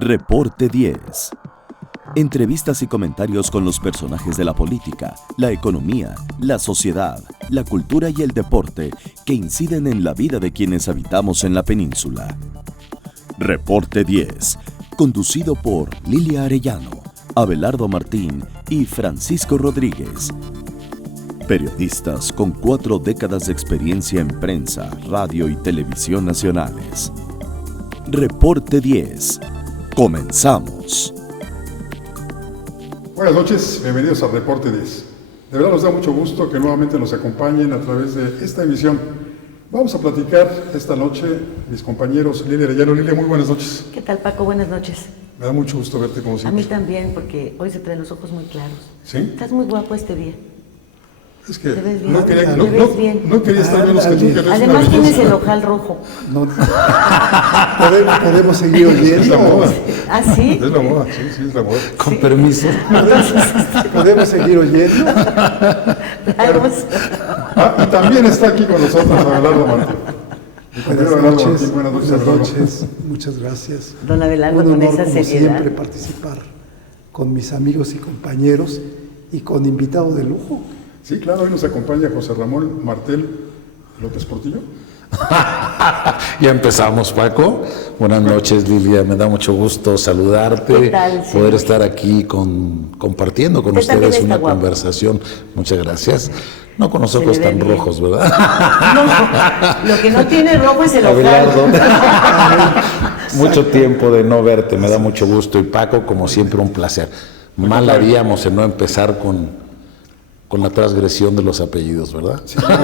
Reporte 10. Entrevistas y comentarios con los personajes de la política, la economía, la sociedad, la cultura y el deporte que inciden en la vida de quienes habitamos en la península. Reporte 10, conducido por Lilia Arellano, Abelardo Martín y Francisco Rodríguez. Periodistas con 4 décadas de experiencia en prensa, radio y televisión nacionales. Reporte 10. Comenzamos. Buenas noches, bienvenidos a Reporte 10. De verdad nos da mucho gusto que nuevamente nos acompañen a través de esta emisión. Vamos a platicar esta noche, mis compañeros Lilia Arellano. Lilia, muy buenas noches. ¿Qué tal, Paco? Buenas noches. Me da mucho gusto verte como siempre. A mí también, porque hoy se te ven los ojos muy claros. ¿Sí? Estás muy guapo este día. Es que Te ves bien. no quería, Te ves bien. no quería estar menos que tú. Que eres Además una tienes el belleza. ojal rojo. No, podemos seguir oyendo. Es la moda. ¿Ah, sí? Es la moda, sí, es la moda. Con permiso. ¿Podemos seguir oyendo? Vamos. Y también está aquí con nosotros Abelardo Martín. Buenas Abelardo noches. Martín, buenas noches, Abelardo. Muchas gracias. Don Abelardo, Un con honor, esa como seriedad. siempre, participar con mis amigos y compañeros y con invitado de lujo. Sí, claro, hoy nos acompaña José Ramón Martel López Portillo. Ya empezamos, Paco. Buenas noches, Lilia. Me da mucho gusto saludarte, ¿Qué tal, señor? poder estar aquí compartiendo con Usted también ustedes está una guapo. conversación. Muchas gracias. No con los Se ojos le ve tan bien. rojos, ¿verdad? No, lo que no tiene rojo es el Abelardo, ojal. mucho tiempo de no verte, me da mucho gusto. Y Paco, como siempre, un placer. Mal haríamos en no empezar con la transgresión de los apellidos, ¿verdad? Sí, pero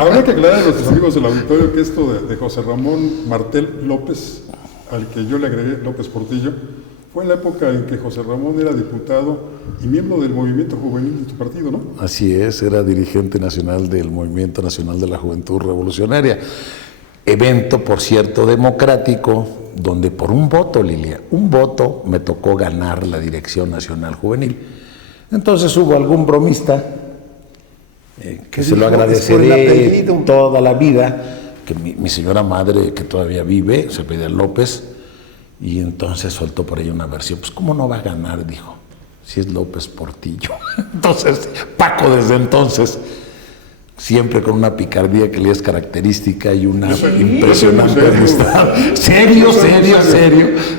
habrá que aclarar a nuestros amigos del auditorio que esto de José Ramón Martel López, al que yo le agregué López Portillo, fue en la época en que José Ramón era diputado y miembro del movimiento juvenil de tu partido, ¿no? Así es, era dirigente nacional del Movimiento Nacional de la Juventud Revolucionaria. Evento, por cierto, democrático, donde por un voto, Lilia, un voto me tocó ganar la Dirección Nacional Juvenil. Entonces hubo algún bromista que se lo dijo, "Es por el agradeceré apellido". toda la vida, que mi señora madre, que todavía vive, se pedía López, y entonces soltó por ahí una versión. Pues, ¿cómo no va a ganar? Dijo, si es López Portillo. Entonces, Paco, desde entonces, siempre con una picardía que le es característica y una impresionante serio. amistad. Serio.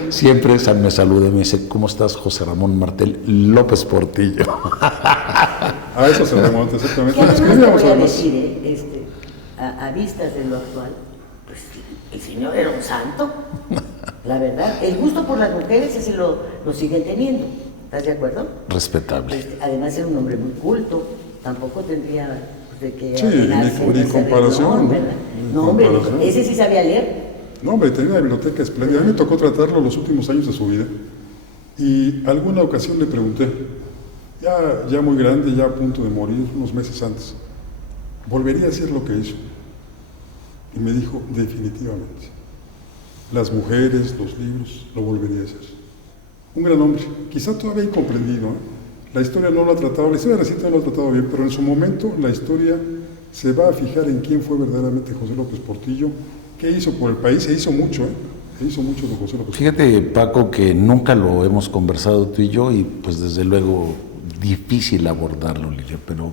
Siempre me saluda y me dice, ¿cómo estás, José Ramón Martel López Portillo? A eso se remonta, exactamente. Que además Escribíamos te voy a además. decir, a vistas de lo actual, pues el señor era un santo. La verdad, el gusto por las mujeres ese lo siguen teniendo. ¿Estás de acuerdo? Respetable. Además era un hombre muy culto, tampoco tendría de que Sí, apelarse ni a ese comparación, renglón, ¿no? ¿verdad? Ni No, hombre, comparación. ese sí sabía leer. No, hombre, tenía una biblioteca espléndida. A mí me tocó tratarlo los últimos años de su vida. Y alguna ocasión le pregunté, ya muy grande, ya a punto de morir, unos meses antes, ¿volvería a hacer lo que hizo? Y me dijo, definitivamente. Las mujeres, los libros, lo volvería a hacer. Un gran hombre, quizá todavía incomprendido, ¿eh? La historia no lo ha tratado, la historia reciente no lo ha tratado bien, pero en su momento la historia se va a fijar en quién fue verdaderamente José López Portillo, qué hizo por el país, se hizo mucho, se hizo mucho de José López Portillo. Fíjate, Paco, que nunca lo hemos conversado tú y yo, y pues desde luego difícil abordarlo, Lilia, pero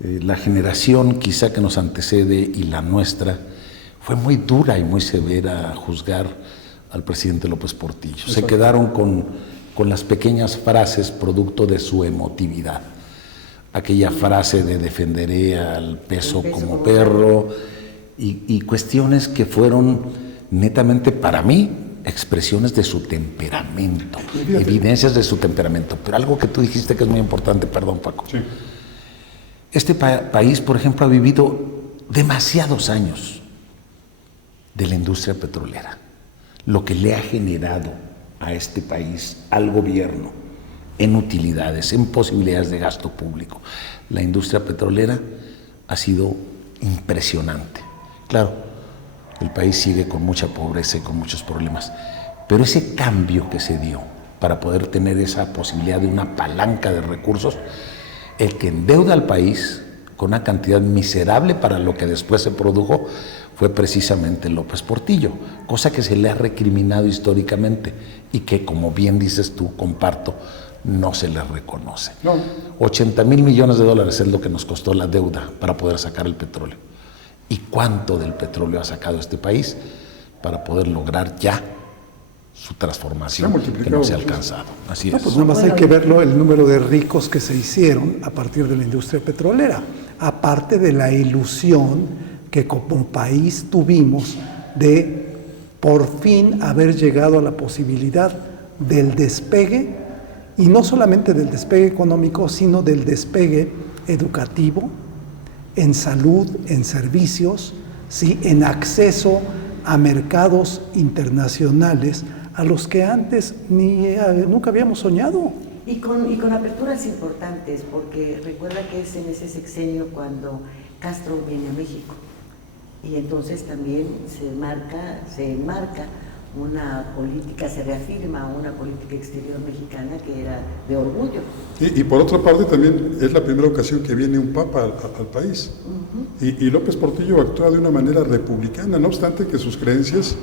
la generación quizá que nos antecede y la nuestra fue muy dura y muy severa a juzgar al presidente López Portillo. Exacto. Se quedaron con las pequeñas frases producto de su emotividad. Aquella frase de defenderé al peso como perro y cuestiones que fueron netamente para mí expresiones de su temperamento, evidencias de su temperamento. Pero algo que tú dijiste que es muy importante, perdón, Paco. Sí. Este país, por ejemplo, ha vivido demasiados años de la industria petrolera, lo que le ha generado a este país, al gobierno, en utilidades, en posibilidades de gasto público. La industria petrolera ha sido impresionante. Claro, el país sigue con mucha pobreza y con muchos problemas, pero ese cambio que se dio para poder tener esa posibilidad de una palanca de recursos, el que endeuda al país con una cantidad miserable para lo que después se produjo, fue precisamente López Portillo, cosa que se le ha recriminado históricamente y que, como bien dices tú, comparto, no se le reconoce. No. 80,000 millones de dólares es lo que nos costó la deuda para poder sacar el petróleo. ¿Y cuánto del petróleo ha sacado este país para poder lograr ya su transformación que no se ha alcanzado? Así No, es. pues nada más hay que verlo, el número de ricos que se hicieron a partir de la industria petrolera, aparte de la ilusión que como país tuvimos de por fin haber llegado a la posibilidad del despegue, y no solamente del despegue económico, sino del despegue educativo, en salud, en servicios, ¿sí? En acceso a mercados internacionales a los que antes nunca habíamos soñado. Y con aperturas importantes, porque recuerda que es en ese sexenio cuando Castro viene a México. Y entonces también se enmarca una política, se reafirma una política exterior mexicana que era de orgullo. Y por otra parte también es la primera ocasión que viene un papa al país. Y López Portillo actúa de una manera republicana, no obstante que sus creencias,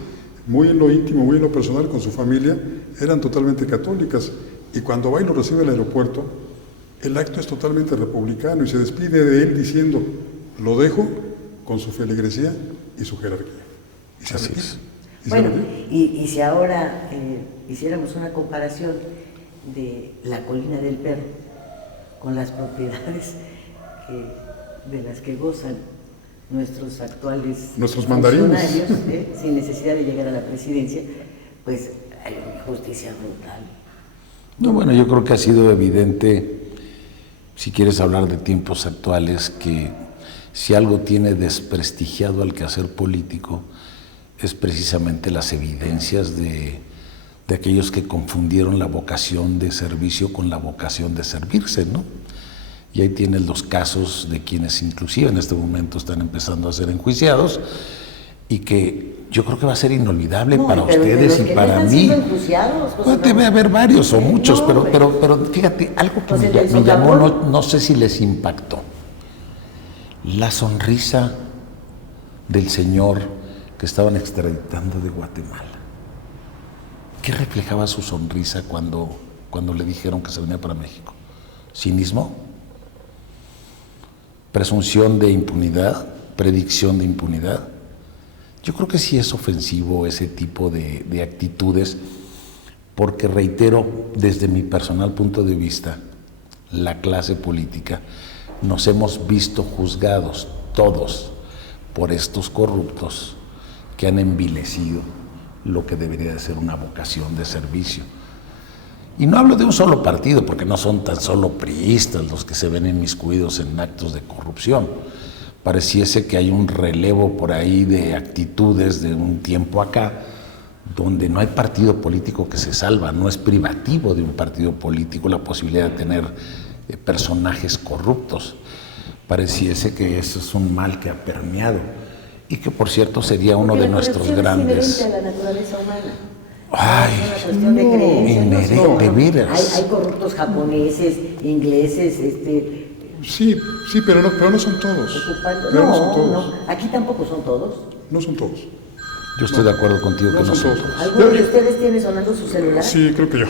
muy en lo íntimo, muy en lo personal con su familia, eran totalmente católicas. Y cuando va y lo recibe al aeropuerto, el acto es totalmente republicano y se despide de él diciendo, lo dejo con su feligresía y su jerarquía. Y se retira. Bueno, y si ahora hiciéramos una comparación de la Colina del Perro con las propiedades de las que gozan nuestros actuales mandarines, funcionarios, sin necesidad de llegar a la presidencia, pues hay una injusticia brutal. No, bueno, yo creo que ha sido evidente, si quieres hablar de tiempos actuales, que si algo tiene desprestigiado al quehacer político es precisamente las evidencias de aquellos que confundieron la vocación de servicio con la vocación de servirse, ¿no? Y ahí tienes los casos de quienes inclusive en este momento están empezando a ser enjuiciados y que yo creo que va a ser inolvidable para ustedes y para mí. Pues debe haber varios o muchos, pero fíjate, algo que me llamó, no sé si les impactó. La sonrisa del señor que estaban extraditando de Guatemala. ¿Qué reflejaba su sonrisa cuando le dijeron que se venía para México? ¿Cinismo? ¿Presunción de impunidad? ¿Predicción de impunidad? Yo creo que sí es ofensivo ese tipo de actitudes, porque reitero, desde mi personal punto de vista, la clase política, nos hemos visto juzgados todos por estos corruptos que han envilecido lo que debería de ser una vocación de servicio. Y no hablo de un solo partido, porque no son tan solo priistas los que se ven inmiscuidos en actos de corrupción. Pareciese que hay un relevo por ahí de actitudes de un tiempo acá, donde no hay partido político que se salva, no es privativo de un partido político la posibilidad de tener personajes corruptos. Pareciese que eso es un mal que ha permeado y que, por cierto, sería uno de nuestros grandes... Es inherente a la naturaleza humana. Ay, es una cuestión de creencia. de veras. Hay corruptos japoneses, ingleses, Sí, pero no son todos. No son todos. No, aquí tampoco son todos. No son todos. Yo estoy de acuerdo contigo que no son todos. ¿Alguno de ustedes tiene sonando su celular? Sí, creo que yo.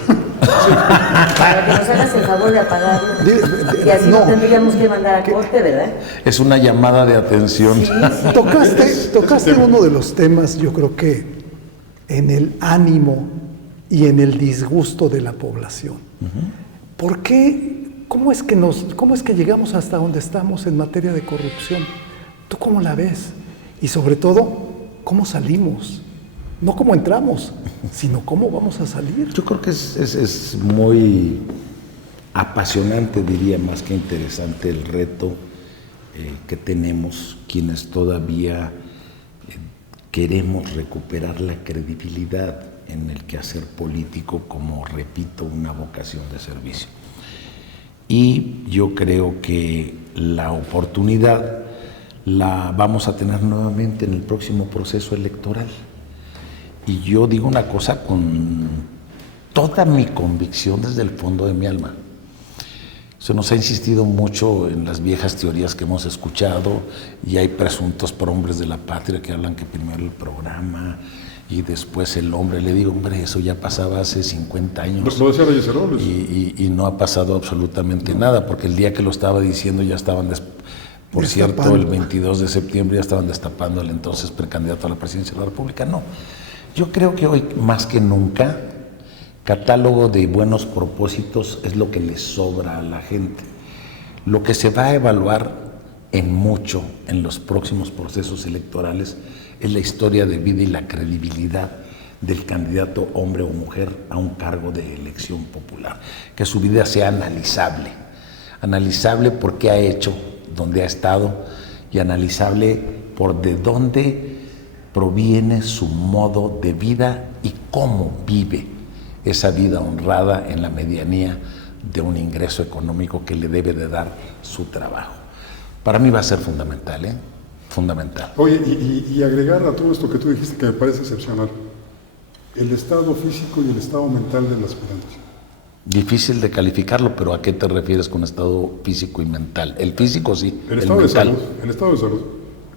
Para que nos hagas el favor de apagarlo. Y así no tendríamos que mandar a corte, ¿verdad? Es una llamada de atención. Sí. Tocaste uno de los temas, yo creo que en el ánimo y en el disgusto de la población. ¿Por qué? ¿Cómo es que llegamos hasta donde estamos en materia de corrupción? ¿Tú cómo la ves? Y sobre todo, ¿cómo salimos? No cómo entramos, sino cómo vamos a salir. Yo creo que es muy apasionante, diría, más que interesante, el reto que tenemos quienes todavía queremos recuperar la credibilidad en el quehacer político como, repito, una vocación de servicio. Y yo creo que la oportunidad la vamos a tener nuevamente en el próximo proceso electoral. Y yo digo una cosa con toda mi convicción desde el fondo de mi alma. Se nos ha insistido mucho en las viejas teorías que hemos escuchado y hay presuntos prohombres de la patria que hablan que primero el programa y después el hombre. Le digo, hombre, eso ya pasaba hace 50 años. Lo decía Reyes Heroles. Y no ha pasado absolutamente nada, porque el día que lo estaba diciendo ya estaban, por cierto, el 22 de septiembre ya estaban destapando al entonces precandidato a la presidencia de la República. No, yo creo que hoy más que nunca catálogo de buenos propósitos es lo que le sobra a la gente. Lo que se va a evaluar en mucho en los próximos procesos electorales es la historia de vida y la credibilidad del candidato hombre o mujer a un cargo de elección popular. Que su vida sea analizable por qué ha hecho, dónde ha estado y analizable por de dónde proviene su modo de vida y cómo vive esa vida honrada en la medianía de un ingreso económico que le debe de dar su trabajo. Para mí va a ser fundamental, ¿eh? Fundamental. Oye, y agregar a todo esto que tú dijiste que me parece excepcional, el estado físico y el estado mental del aspirante. Difícil de calificarlo, pero ¿a qué te refieres con estado físico y mental? El físico sí, El estado mental. de salud, el estado de salud.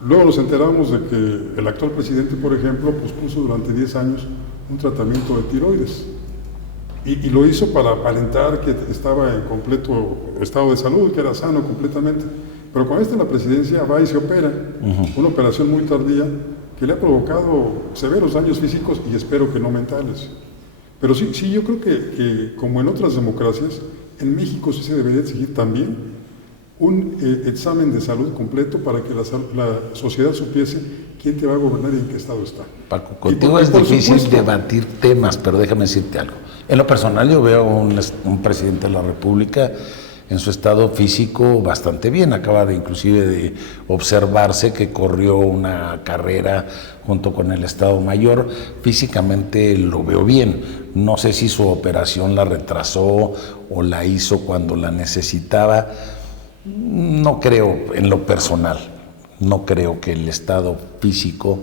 Luego nos enteramos de que el actual presidente, por ejemplo, pospuso durante 10 años un tratamiento de tiroides. Y lo hizo para aparentar que estaba en completo estado de salud, que era sano completamente. Pero cuando está en la presidencia va y se opera, una operación muy tardía que le ha provocado severos daños físicos y espero que no mentales. Pero sí, yo creo que como en otras democracias, en México sí se debería exigir también un examen de salud completo para que la sociedad supiese quién te va a gobernar y en qué estado está. Paco, contigo es difícil debatir temas, pero déjame decirte algo. En lo personal yo veo un presidente de la República en su estado físico bastante bien. Acaba de inclusive de observarse que corrió una carrera junto con el Estado Mayor. Físicamente lo veo bien. No sé si su operación la retrasó o la hizo cuando la necesitaba. No creo, en lo personal, no creo que el estado físico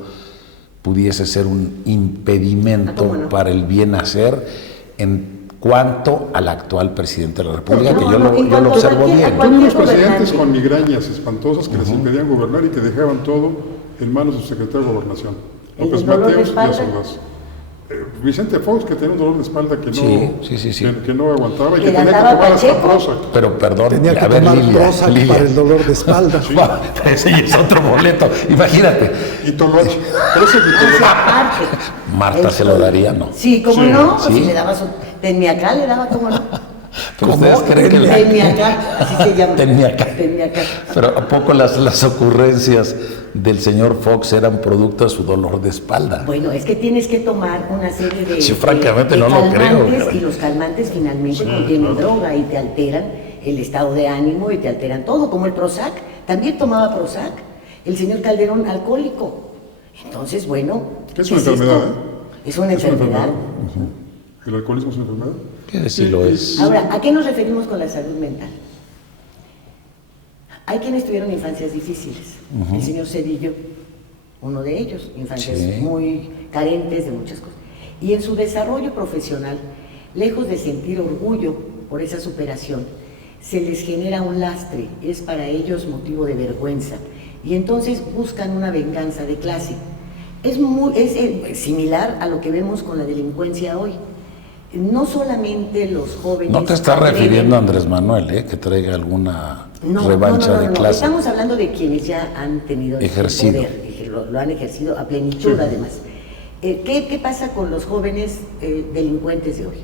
pudiese ser un impedimento para el bien hacer en cuanto al actual presidente de la República, que yo lo observo bien. Tuvimos presidentes con migrañas espantosas que les impedían gobernar y que dejaban todo en manos del secretario de Gobernación. López Mateos y Azorraz. Vicente Fox, que tenía un dolor de espalda que no, que no aguantaba y que tenía que tomar hasta Prozac. Pero perdón, tenía que tomar Prozac para el dolor de espalda. Sí. Ese es otro boleto, imagínate. Y Tolochi. Marta se lo daría, ¿no. Sí, ¿cómo no? Sí. Si le daba su Temiacá, le daba, ¿cómo no? Pero ustedes creen que Temiacá, así se llama. Temiacá. Temiacá. Pero ¿a poco las ocurrencias del señor Fox eran producto de su dolor de espalda? Bueno, es que tienes que tomar una serie de, sí, francamente no lo creo. creo. Y los calmantes finalmente contienen droga y te alteran el estado de ánimo y te alteran todo, como el Prozac. También tomaba Prozac. El señor Calderón, alcohólico. Entonces, bueno... Es una enfermedad, ¿eh? Es una enfermedad. ¿El alcoholismo es una enfermedad? Que sí lo es. Ahora, ¿a qué nos referimos con la salud mental? Hay quienes tuvieron infancias difíciles. El señor Cedillo, uno de ellos, infancias muy carentes de muchas cosas. Y en su desarrollo profesional, lejos de sentir orgullo por esa superación, se les genera un lastre, es para ellos motivo de vergüenza. Y entonces buscan una venganza de clase. Es similar a lo que vemos con la delincuencia hoy. No solamente los jóvenes... No te estás refiriendo a Andrés Manuel, que traiga alguna revancha de clase. Estamos hablando de quienes ya han tenido ejercido. El poder, lo han ejercido a plenitud además. ¿Qué pasa con los jóvenes delincuentes de hoy?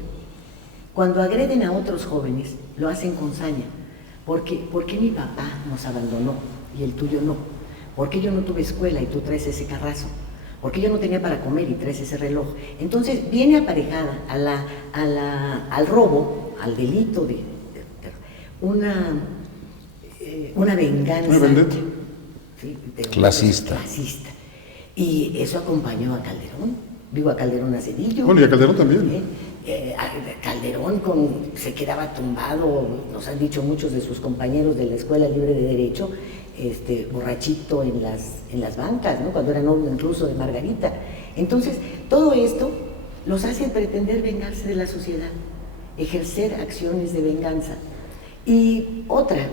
Cuando agreden a otros jóvenes, lo hacen con saña. ¿Por qué mi papá nos abandonó y el tuyo no? ¿Por qué yo no tuve escuela y tú traes ese carrazo? ¿Por qué yo no tenía para comer y traes ese reloj? Entonces viene aparejada al robo, al delito de una venganza. Una vendetta. Sí, clasista. Y eso acompañó a Calderón. Digo, a Calderón, a Cedillo. Bueno, y a Calderón también. Calderón se quedaba tumbado, nos han dicho muchos de sus compañeros de la Escuela Libre de Derecho, borrachito en las bancas, ¿no? Cuando era novio incluso de Margarita. Entonces, todo esto los hace pretender vengarse de la sociedad, ejercer acciones de venganza. Y otra,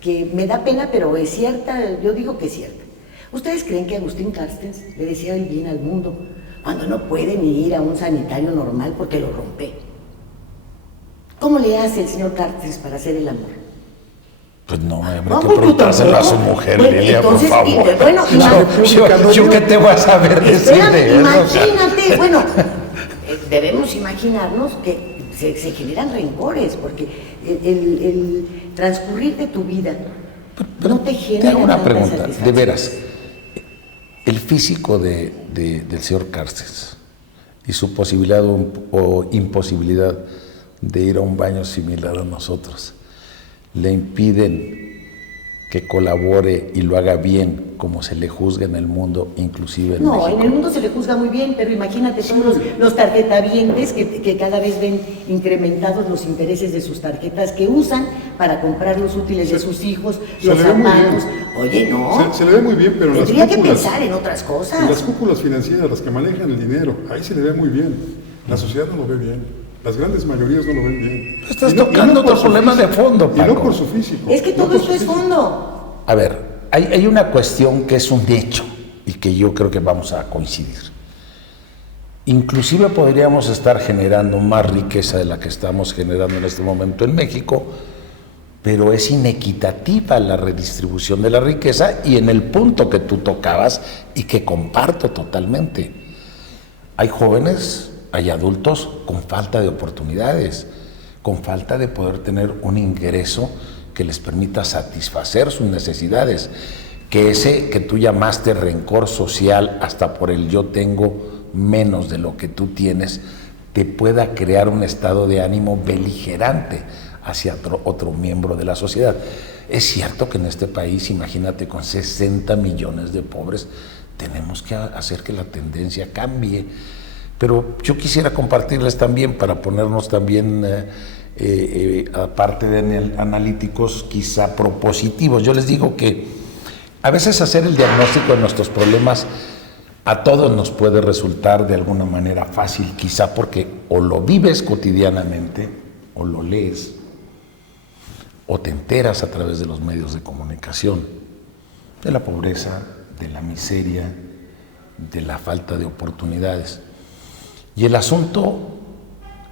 que me da pena, pero es cierta, yo digo que es cierta. ¿Ustedes creen que Agustín Carstens le decía el bien al mundo cuando no puede ni ir a un sanitario normal porque lo rompe? ¿Cómo le hace el señor Carstens para hacer el amor? Pues no, habría que preguntárselo a su mujer, bueno, Lilia, entonces, por favor. Bueno, yo qué te voy a saber decir de eso. Imagínate, bueno, debemos imaginarnos que se generan rencores, porque el transcurrir de tu vida pero no te genera. Te hago una pregunta, de veras. El físico del señor Carstens y su posibilidad o imposibilidad de ir a un baño similar a nosotros le impiden que colabore y lo haga bien como se le juzga en el mundo, inclusive en México. En el mundo se le juzga muy bien, pero imagínate todos los tarjetavientes que cada vez ven incrementados los intereses de sus tarjetas que usan para comprar los útiles de sus hijos, los zapatos. Oye, no. Se le ve muy bien, pero tendría que pensar en otras cosas. En las cúpulas financieras, las que manejan el dinero, ahí se le ve muy bien. La sociedad no lo ve bien. Las grandes mayorías no lo ven bien. Estás tocando otro problema de fondo, Paco. Y no por su físico. Es que todo esto es fondo. A ver, hay una cuestión que es un hecho y que yo creo que vamos a coincidir. Inclusive podríamos estar generando más riqueza de la que estamos generando en este momento en México, pero es inequitativa la redistribución de la riqueza y en el punto que tú tocabas y que comparto totalmente. Hay jóvenes, hay adultos con falta de oportunidades, con falta de poder tener un ingreso que les permita satisfacer sus necesidades, que ese que tú llamaste rencor social, hasta por el yo tengo menos de lo que tú tienes, te pueda crear un estado de ánimo beligerante hacia otro miembro de la sociedad. Es cierto que en este país, imagínate, con 60 millones de pobres, tenemos que hacer que la tendencia cambie. Pero yo quisiera compartirles también, para ponernos también, aparte de analíticos, quizá propositivos. Yo les digo que a veces hacer el diagnóstico de nuestros problemas a todos nos puede resultar de alguna manera fácil, quizá porque o lo vives cotidianamente, o lo lees, o te enteras a través de los medios de comunicación, de la pobreza, de la miseria, de la falta de oportunidades. Y el asunto,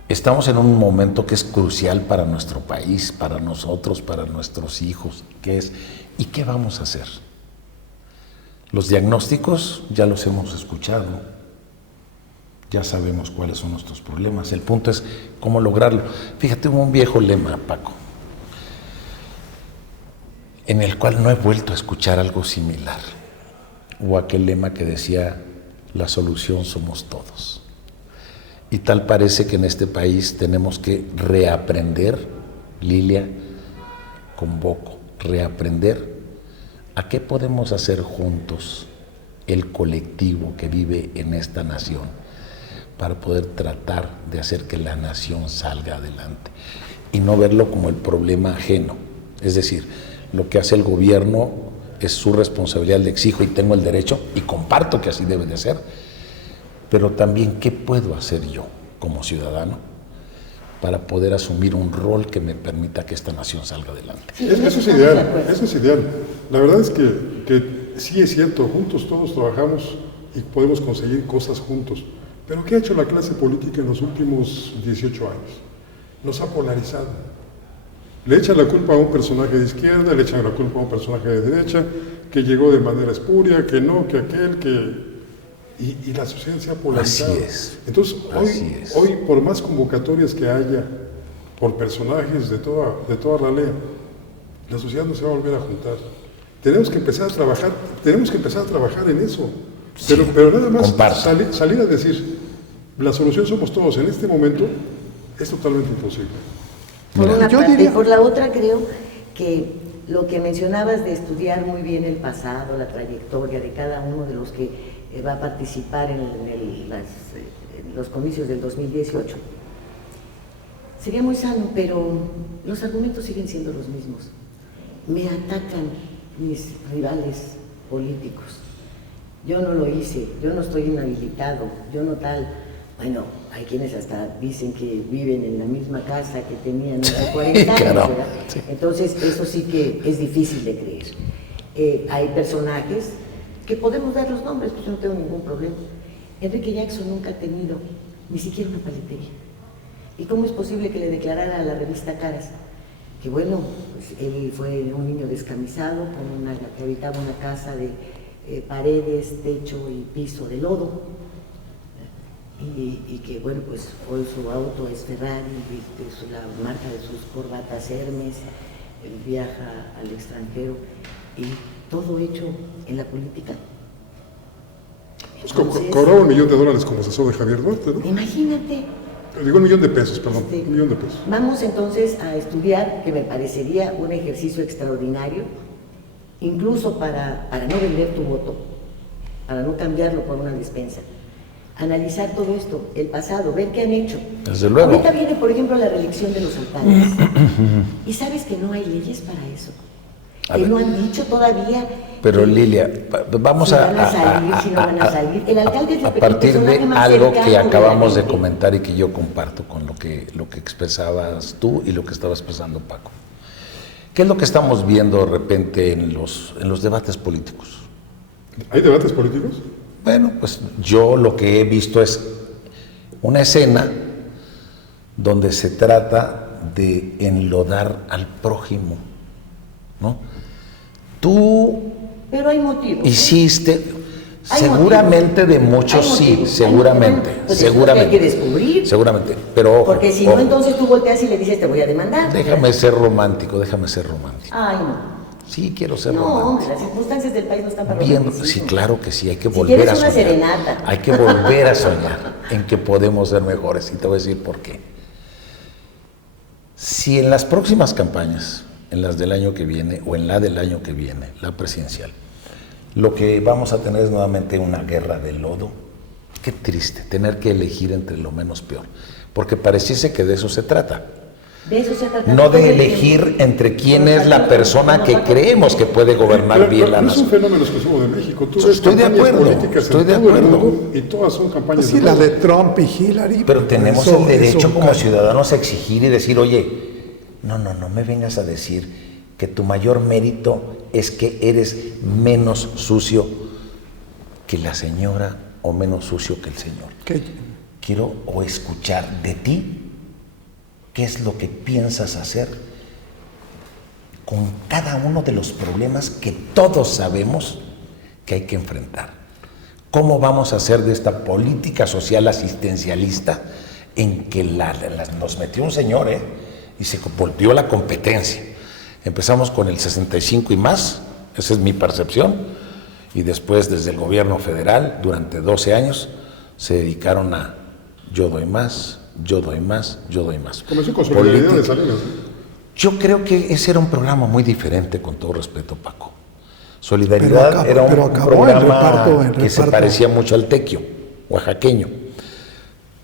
estamos en un momento que es crucial para nuestro país, para nosotros, para nuestros hijos, que es, ¿y qué vamos a hacer? Los diagnósticos ya los hemos escuchado, ya sabemos cuáles son nuestros problemas, el punto es cómo lograrlo. Fíjate, hubo un viejo lema, Paco, en el cual no he vuelto a escuchar algo similar, o aquel lema que decía, la solución somos todos. Y tal parece que en este país tenemos que reaprender, Lilia, convoco, reaprender a qué podemos hacer juntos el colectivo que vive en esta nación para poder tratar de hacer que la nación salga adelante y no verlo como el problema ajeno. Es decir, lo que hace el gobierno es su responsabilidad, le exijo y tengo el derecho y comparto que así debe de ser. Pero también, ¿qué puedo hacer yo como ciudadano para poder asumir un rol que me permita que esta nación salga adelante? Sí, eso es ideal, eso es ideal. La verdad es que sí es cierto, juntos todos trabajamos y podemos conseguir cosas juntos. Pero ¿qué ha hecho la clase política en los últimos 18 años? Nos ha polarizado. Le echan la culpa a un personaje de izquierda, le echan la culpa a un personaje de derecha, que llegó de manera espuria, que no, que aquel, que... Y la sociedad se ha polarizado. Así es. Entonces, hoy, por más convocatorias que haya, por personajes de toda la ley, la sociedad no se va a volver a juntar. Tenemos que empezar a trabajar en eso. Sí, pero nada más salir a decir, la solución somos todos en este momento, es totalmente imposible. Por una parte, y por la otra creo que lo que mencionabas de estudiar muy bien el pasado, la trayectoria de cada uno de los que va a participar en los comicios del 2018, sería muy sano, pero los argumentos siguen siendo los mismos. Me atacan mis rivales políticos. Yo no lo hice, yo no estoy inhabilitado, yo no tal. Bueno, hay quienes hasta dicen que viven en la misma casa que tenían hace 40 años, Claro, ¿verdad? sí. Entonces, eso sí que es difícil de creer. Hay personajes que podemos dar los nombres, pues yo no tengo ningún problema. Enrique Jackson nunca ha tenido ni siquiera una paletería. ¿Y cómo es posible que le declarara a la revista Caras que, bueno, pues él fue un niño descamisado que habitaba una casa de paredes, techo y piso de lodo? Y que, bueno, pues hoy su auto es Ferrari, la marca de sus corbatas Hermes, él viaja al extranjero y todo hecho en la política. Pues Entonces, cobraba $1 millón como asesor de Javier Duarte, ¿no? imagínate. Digo $1 millón, perdón, Sí. $1 millón. Vamos entonces a estudiar, que me parecería un ejercicio extraordinario, incluso para no vender tu voto, para no cambiarlo por una despensa. Analizar todo esto, el pasado, ver qué han hecho. Desde luego. Ahorita viene, por ejemplo, la reelección de los alcaldes. Y sabes que no hay leyes para eso. A ver. No han dicho todavía. Pero que Lilia, vamos si van a salir, si no van a salir. El alcalde es a el partir de personaje más algo cercano que de la acabamos de gente. comentar y que yo comparto con lo que expresabas tú y lo que estaba expresando Paco. ¿Qué es lo que estamos viendo de repente en los debates políticos? ¿Hay debates políticos? Bueno, pues yo lo que he visto es una escena donde se trata de enlodar al prójimo, ¿no? Tú Pero hay motivos. hiciste, Hay seguramente motivos. de muchos Hay sí, motivos. seguramente, Pues eso es lo que seguramente. hay que descubrir. Seguramente, pero ojo, Porque si ojo, no, entonces tú volteas y le dices, te voy a demandar. déjame ser romántico, déjame ser romántico. Ay, no. Sí, quiero ser No, hombre, romántico. las circunstancias del país no están para Bien, romanticismo. sí, claro que sí, hay que Si volver quieres a una soñar. serenata. Hay que volver a soñar en que podemos ser mejores. Y te voy a decir por qué. Si en las próximas campañas, en las del año que viene o en la del año que viene, la presidencial, lo que vamos a tener es nuevamente una guerra de lodo, qué triste tener que elegir entre lo menos peor, porque pareciese que de eso se trata. De eso se trata. No todo de el elegir tiempo. entre quién Pero es la también, persona no, que Paco. creemos que puede gobernar Pero bien la es un nación. fenómeno exclusivo de México. Tú ves Estoy de campañas acuerdo, políticas estoy en de todo el acuerdo. mundo y todas son campañas Sí, la de Trump y Hillary. Pero tenemos eso- el derecho eso como cae. ciudadanos a exigir y decir, oye, no me vengas a decir que tu mayor mérito es que eres menos sucio que la señora o menos sucio que el señor. Que- Quiero o escuchar de ti qué es lo que piensas hacer con cada uno de los problemas que todos sabemos que hay que enfrentar. ¿Cómo vamos a hacer de esta política social asistencialista en que nos metió un señor y se volvió la competencia? Empezamos con el 65 y más, esa es mi percepción, y después desde el gobierno federal, durante 12 años, se dedicaron a yo doy más, yo doy más, yo doy más. Comenzó con solidaridad de Política. Salinas, ¿no? Yo creo que ese era un programa muy diferente, con todo respeto, Paco. Solidaridad Pero era un acabó programa el que se reparto. parecía mucho al tequio, oaxaqueño.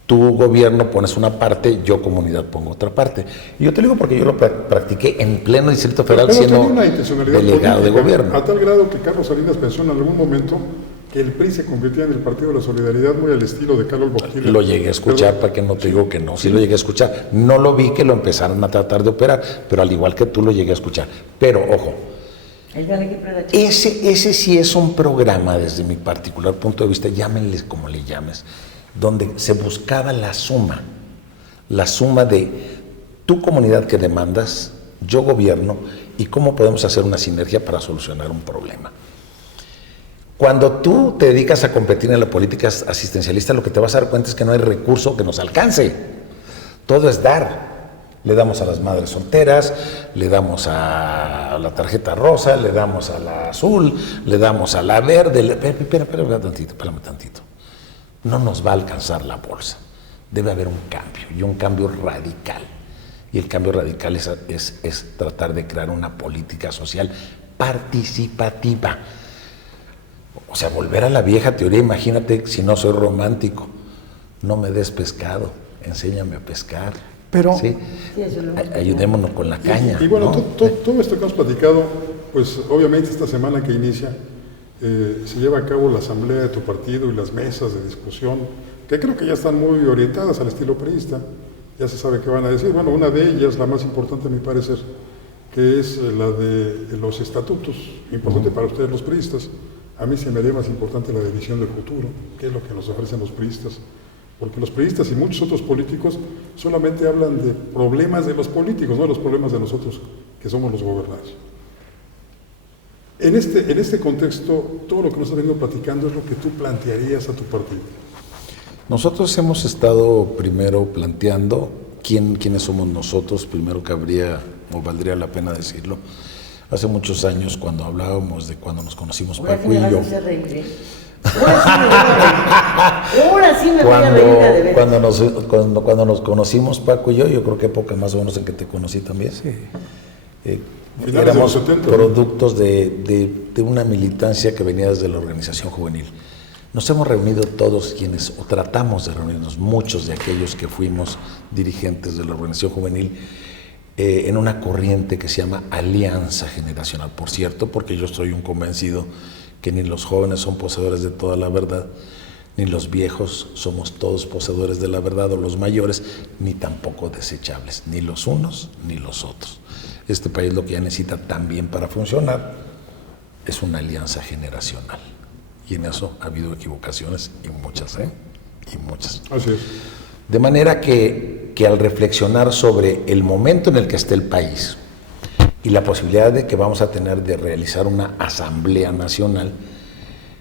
Tu gobierno pones una parte, yo comunidad pongo otra parte. Y yo te digo porque yo lo practiqué en pleno Distrito Federal Pero siendo tenía una intencionalidad delegado de política, gobierno. a tal grado que Carlos Salinas pensó en algún momento que el PRI se convertía en el Partido de la Solidaridad, muy al estilo de Carlos Boquilla. Lo llegué a escuchar, para que no te digo que no, sí lo llegué a escuchar. No lo vi que lo empezaron a tratar de operar, pero al igual que tú lo llegué a escuchar. Pero, ojo, El gran ejemplo era Chico. ese sí es un programa, desde mi particular punto de vista, llámenles como le llames, donde se buscaba la suma de tu comunidad que demandas, yo gobierno, y cómo podemos hacer una sinergia para solucionar un problema. Cuando tú te dedicas a competir en la política asistencialista, lo que te vas a dar cuenta es que no hay recurso que nos alcance. Todo es dar. Le damos a las madres solteras, le damos a la tarjeta rosa, le damos a la azul, le damos a la verde. Espérame tantito. No nos va a alcanzar la bolsa. Debe haber un cambio, y un cambio radical. Y el cambio radical es tratar de crear una política social participativa. O sea, volver a la vieja teoría. Imagínate, si no soy romántico, no me des pescado, enséñame a pescar. Pero- ¿sí? Sí, eso lo hemos Ayudémonos con la caña. Y bueno, ¿no? todo esto que hemos platicado, pues obviamente esta semana que inicia, se lleva a cabo la asamblea de tu partido y las mesas de discusión que creo que ya están muy orientadas al estilo priista, ya se sabe qué van a decir. Bueno, una de ellas, la más importante a mi parecer, que es la de los estatutos, importante para ustedes los priistas. A mí se me haría más importante la de visión del futuro, que es lo que nos ofrecen los priistas, porque los priistas y muchos otros políticos solamente hablan de problemas de los políticos, no de los problemas de nosotros, que somos los gobernados. En este contexto, todo lo que nos has venido platicando es lo que tú plantearías a tu partido. Nosotros hemos estado primero planteando quiénes somos nosotros, primero cabría o valdría la pena decirlo. Hace muchos años, cuando hablábamos de cuando nos conocimos Paco y yo, Ahora sí me voy a reír de ver. cuando nos conocimos Paco y yo creo que época más o menos en que te conocí también. Sí. Éramos productos de una militancia que venía desde la organización juvenil. Nos hemos reunido todos quienes, o tratamos de reunirnos, muchos de aquellos que fuimos dirigentes de la organización juvenil, en una corriente que se llama Alianza Generacional. Por cierto, porque yo estoy un convencido que ni los jóvenes son poseedores de toda la verdad, ni los viejos somos todos poseedores de la verdad, o los mayores, ni tampoco desechables, ni los unos ni los otros. Este país lo que ya necesita también para funcionar es una alianza generacional. Y en eso ha habido equivocaciones, y muchas, y muchas. Así es. De manera que al reflexionar sobre el momento en el que está el país y la posibilidad de que vamos a tener de realizar una asamblea nacional,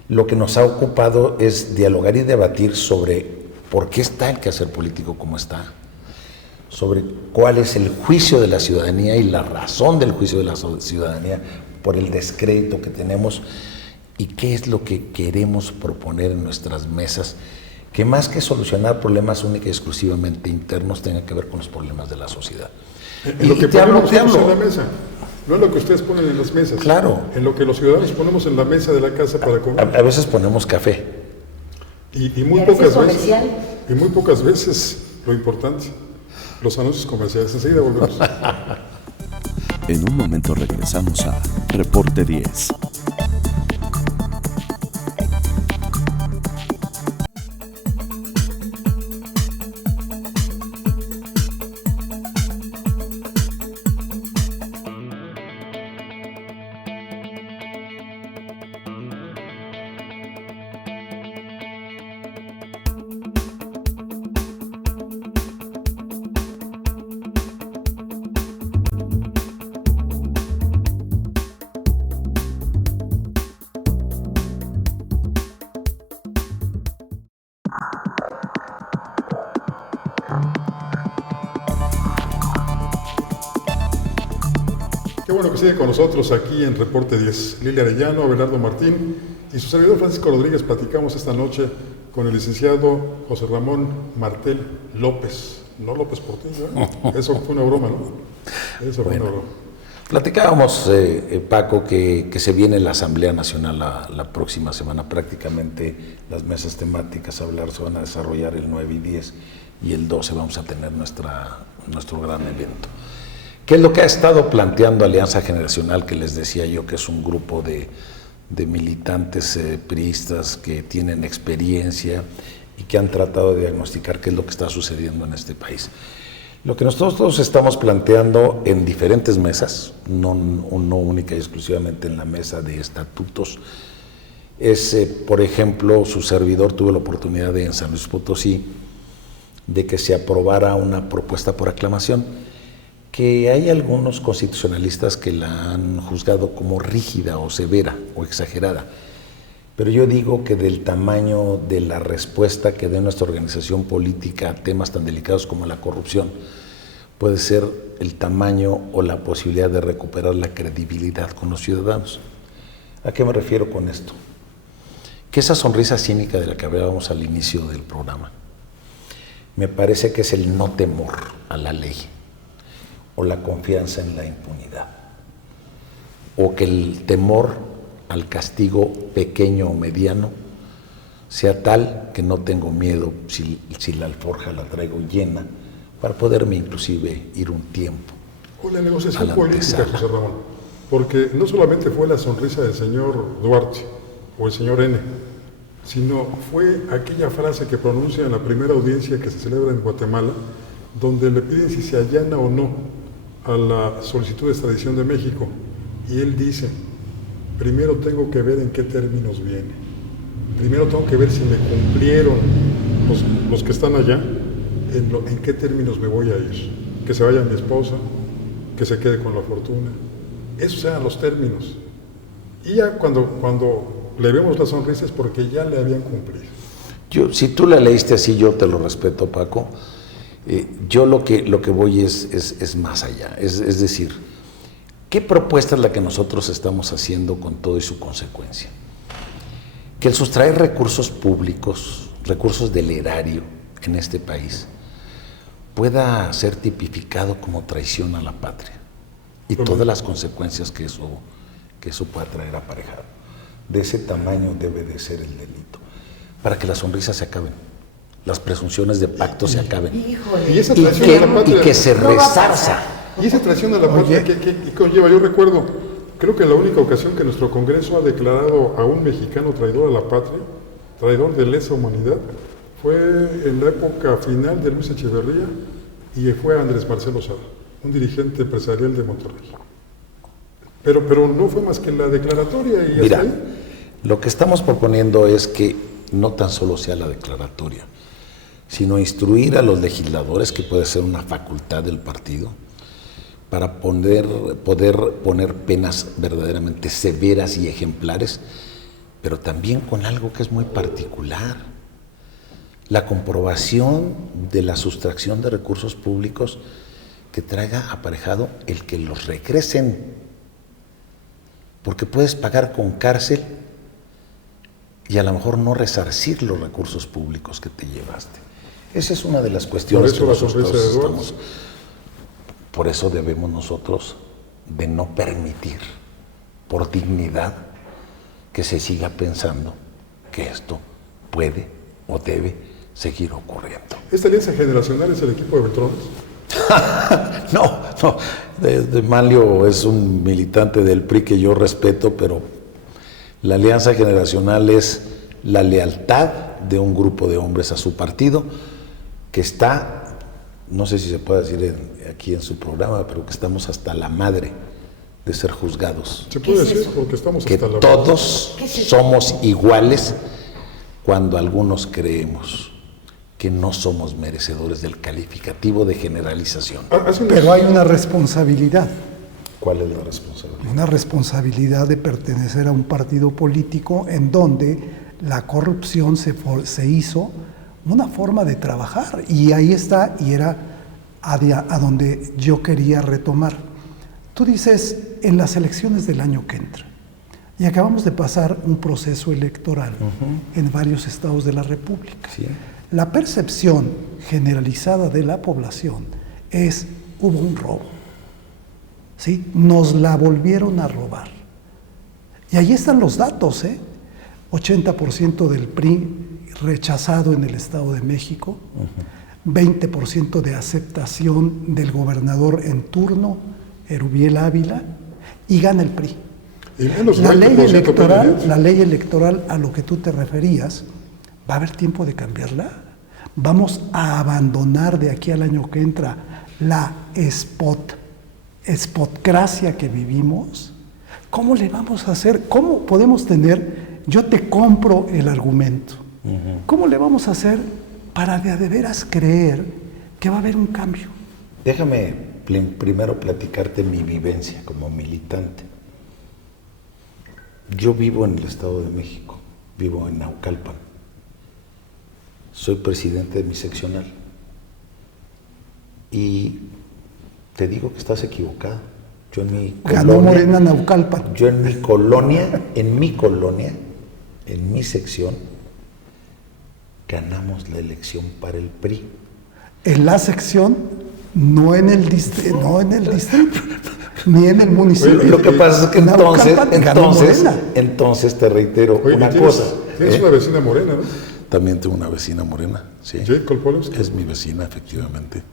lo que nos ha ocupado es dialogar y debatir sobre por qué está el quehacer político como está, sobre cuál es el juicio de la ciudadanía y la razón del juicio de la ciudadanía por el descrédito que tenemos, y qué es lo que queremos proponer en nuestras mesas, que más que solucionar problemas única y exclusivamente internos, tenga que ver con los problemas de la sociedad. En lo que ponemos en la mesa, no en lo que ustedes ponen en las mesas. Claro. En lo que los ciudadanos ponemos en la mesa de la casa para comer. A veces ponemos café. Y muy pocas veces, lo importante, los anuncios comerciales. Enseguida volvemos. En un momento regresamos a Reporte 10. Qué bueno que sigue con nosotros aquí en Reporte 10. Lilia Arellano, Abelardo Martín y su servidor Francisco Rodríguez. Platicamos esta noche con el licenciado José Ramón Martel López. No López Portillo, ¿eh? Eso fue una broma, ¿no? Eso fue una broma. Platicábamos, Paco, que se viene la Asamblea Nacional la próxima semana. Prácticamente las mesas temáticas se van a desarrollar el 9 y 10, y el 12 vamos a tener nuestro gran evento. ¿Qué es lo que ha estado planteando Alianza Generacional? Que les decía yo que es un grupo de militantes priistas que tienen experiencia y que han tratado de diagnosticar qué es lo que está sucediendo en este país. Lo que nosotros estamos planteando en diferentes mesas, no única y exclusivamente en la mesa de estatutos, es, por ejemplo, su servidor tuvo la oportunidad en San Luis Potosí de que se aprobara una propuesta por aclamación, que hay algunos constitucionalistas que la han juzgado como rígida o severa o exagerada, pero yo digo que del tamaño de la respuesta que dé nuestra organización política a temas tan delicados como la corrupción, puede ser el tamaño o la posibilidad de recuperar la credibilidad con los ciudadanos. ¿A qué me refiero con esto? Que esa sonrisa cínica de la que hablábamos al inicio del programa, me parece que es el no temor a la ley, o la confianza en la impunidad, o que el temor al castigo pequeño o mediano sea tal que no tengo miedo si la alforja la traigo llena, para poderme inclusive ir un tiempo. O la negociación política, José Ramón, porque no solamente fue la sonrisa del señor Duarte o el señor N, sino fue aquella frase que pronuncia en la primera audiencia que se celebra en Guatemala, donde le piden si se allana o no a la solicitud de extradición de México. Y él dice, primero tengo que ver en qué términos viene. Primero tengo que ver si me cumplieron los que están allá, en qué términos me voy a ir. Que se vaya mi esposa, que se quede con la fortuna. Esos eran los términos. Y ya cuando le vemos la sonrisa es porque ya le habían cumplido. Si tú la leíste así, yo te lo respeto, Paco. Yo lo que voy es más allá. Es decir, ¿qué propuesta es la que nosotros estamos haciendo con todo y su consecuencia? Que el sustraer recursos públicos, recursos del erario en este país, pueda ser tipificado como traición a la patria y todas las consecuencias que eso pueda traer aparejado. De ese tamaño debe de ser el delito, para que las sonrisas se acaben, las presunciones de pacto se acaben. Y esa traición a la patria, y que se resarza. Y esa traición a la patria, ¿qué conlleva? Yo recuerdo, creo que la única ocasión que nuestro Congreso ha declarado a un mexicano traidor a la patria, traidor de lesa humanidad, fue en la época final de Luis Echeverría y fue Andrés Marcelo Sada, un dirigente empresarial de Monterrey. Pero no fue más que la declaratoria y Mira, hasta ahí. Lo que estamos proponiendo es que no tan solo sea la declaratoria, sino instruir a los legisladores, que puede ser una facultad del partido, para poder poner penas verdaderamente severas y ejemplares, pero también con algo que es muy particular: la comprobación de la sustracción de recursos públicos que traiga aparejado el que los regresen, porque puedes pagar con cárcel y a lo mejor no resarcir los recursos públicos que te llevaste. Esa es una de las cuestiones que nosotros estamos. Por eso debemos nosotros de no permitir, por dignidad, que se siga pensando que esto puede o debe seguir ocurriendo. ¿Esta alianza generacional es el equipo de Beltrones? No. Manlio es un militante del PRI que yo respeto, pero la alianza generacional es la lealtad de un grupo de hombres a su partido, que está, no sé si se puede decir aquí en su programa, pero que estamos hasta la madre de ser juzgados. Se puede decir porque estamos Que hasta la todos somos iguales cuando algunos creemos que no somos merecedores del calificativo de generalización. Pero hay una responsabilidad. ¿Cuál es la responsabilidad? Una responsabilidad de pertenecer a un partido político en donde la corrupción se hizo una forma de trabajar. Y ahí está, y era a donde yo quería retomar. Tú dices, en las elecciones del año que entra, y acabamos de pasar un proceso electoral en varios estados de la República. Sí. La percepción generalizada de la población es, hubo un robo, ¿sí? Nos la volvieron a robar. Y ahí están los datos, 80% del PRI rechazado en el Estado de México, 20% de aceptación del gobernador en turno, Erubiel Ávila, y gana el PRI. La ley electoral a lo que tú te referías, ¿va a haber tiempo de cambiarla? ¿Vamos a abandonar de aquí al año que entra la spotcracia que vivimos? ¿Cómo le vamos a hacer? ¿Cómo podemos tener? Yo te compro el argumento. ¿Cómo le vamos a hacer para de veras creer que va a haber un cambio? Déjame primero platicarte mi vivencia como militante. Yo vivo en el Estado de México, vivo en Naucalpan. Soy presidente de mi seccional. Y te digo que estás equivocado. Yo en mi Ganó Morena Naucalpan. Yo en mi colonia, en mi sección, ganamos la elección para el PRI. En la sección, no en el distrito, ni en el municipio. Oye, lo que pasa es que entonces te reitero una cosa. Tienes una vecina morena, ¿no? También tengo una vecina morena, sí. Jade Kolpolowski. Es mi vecina, efectivamente.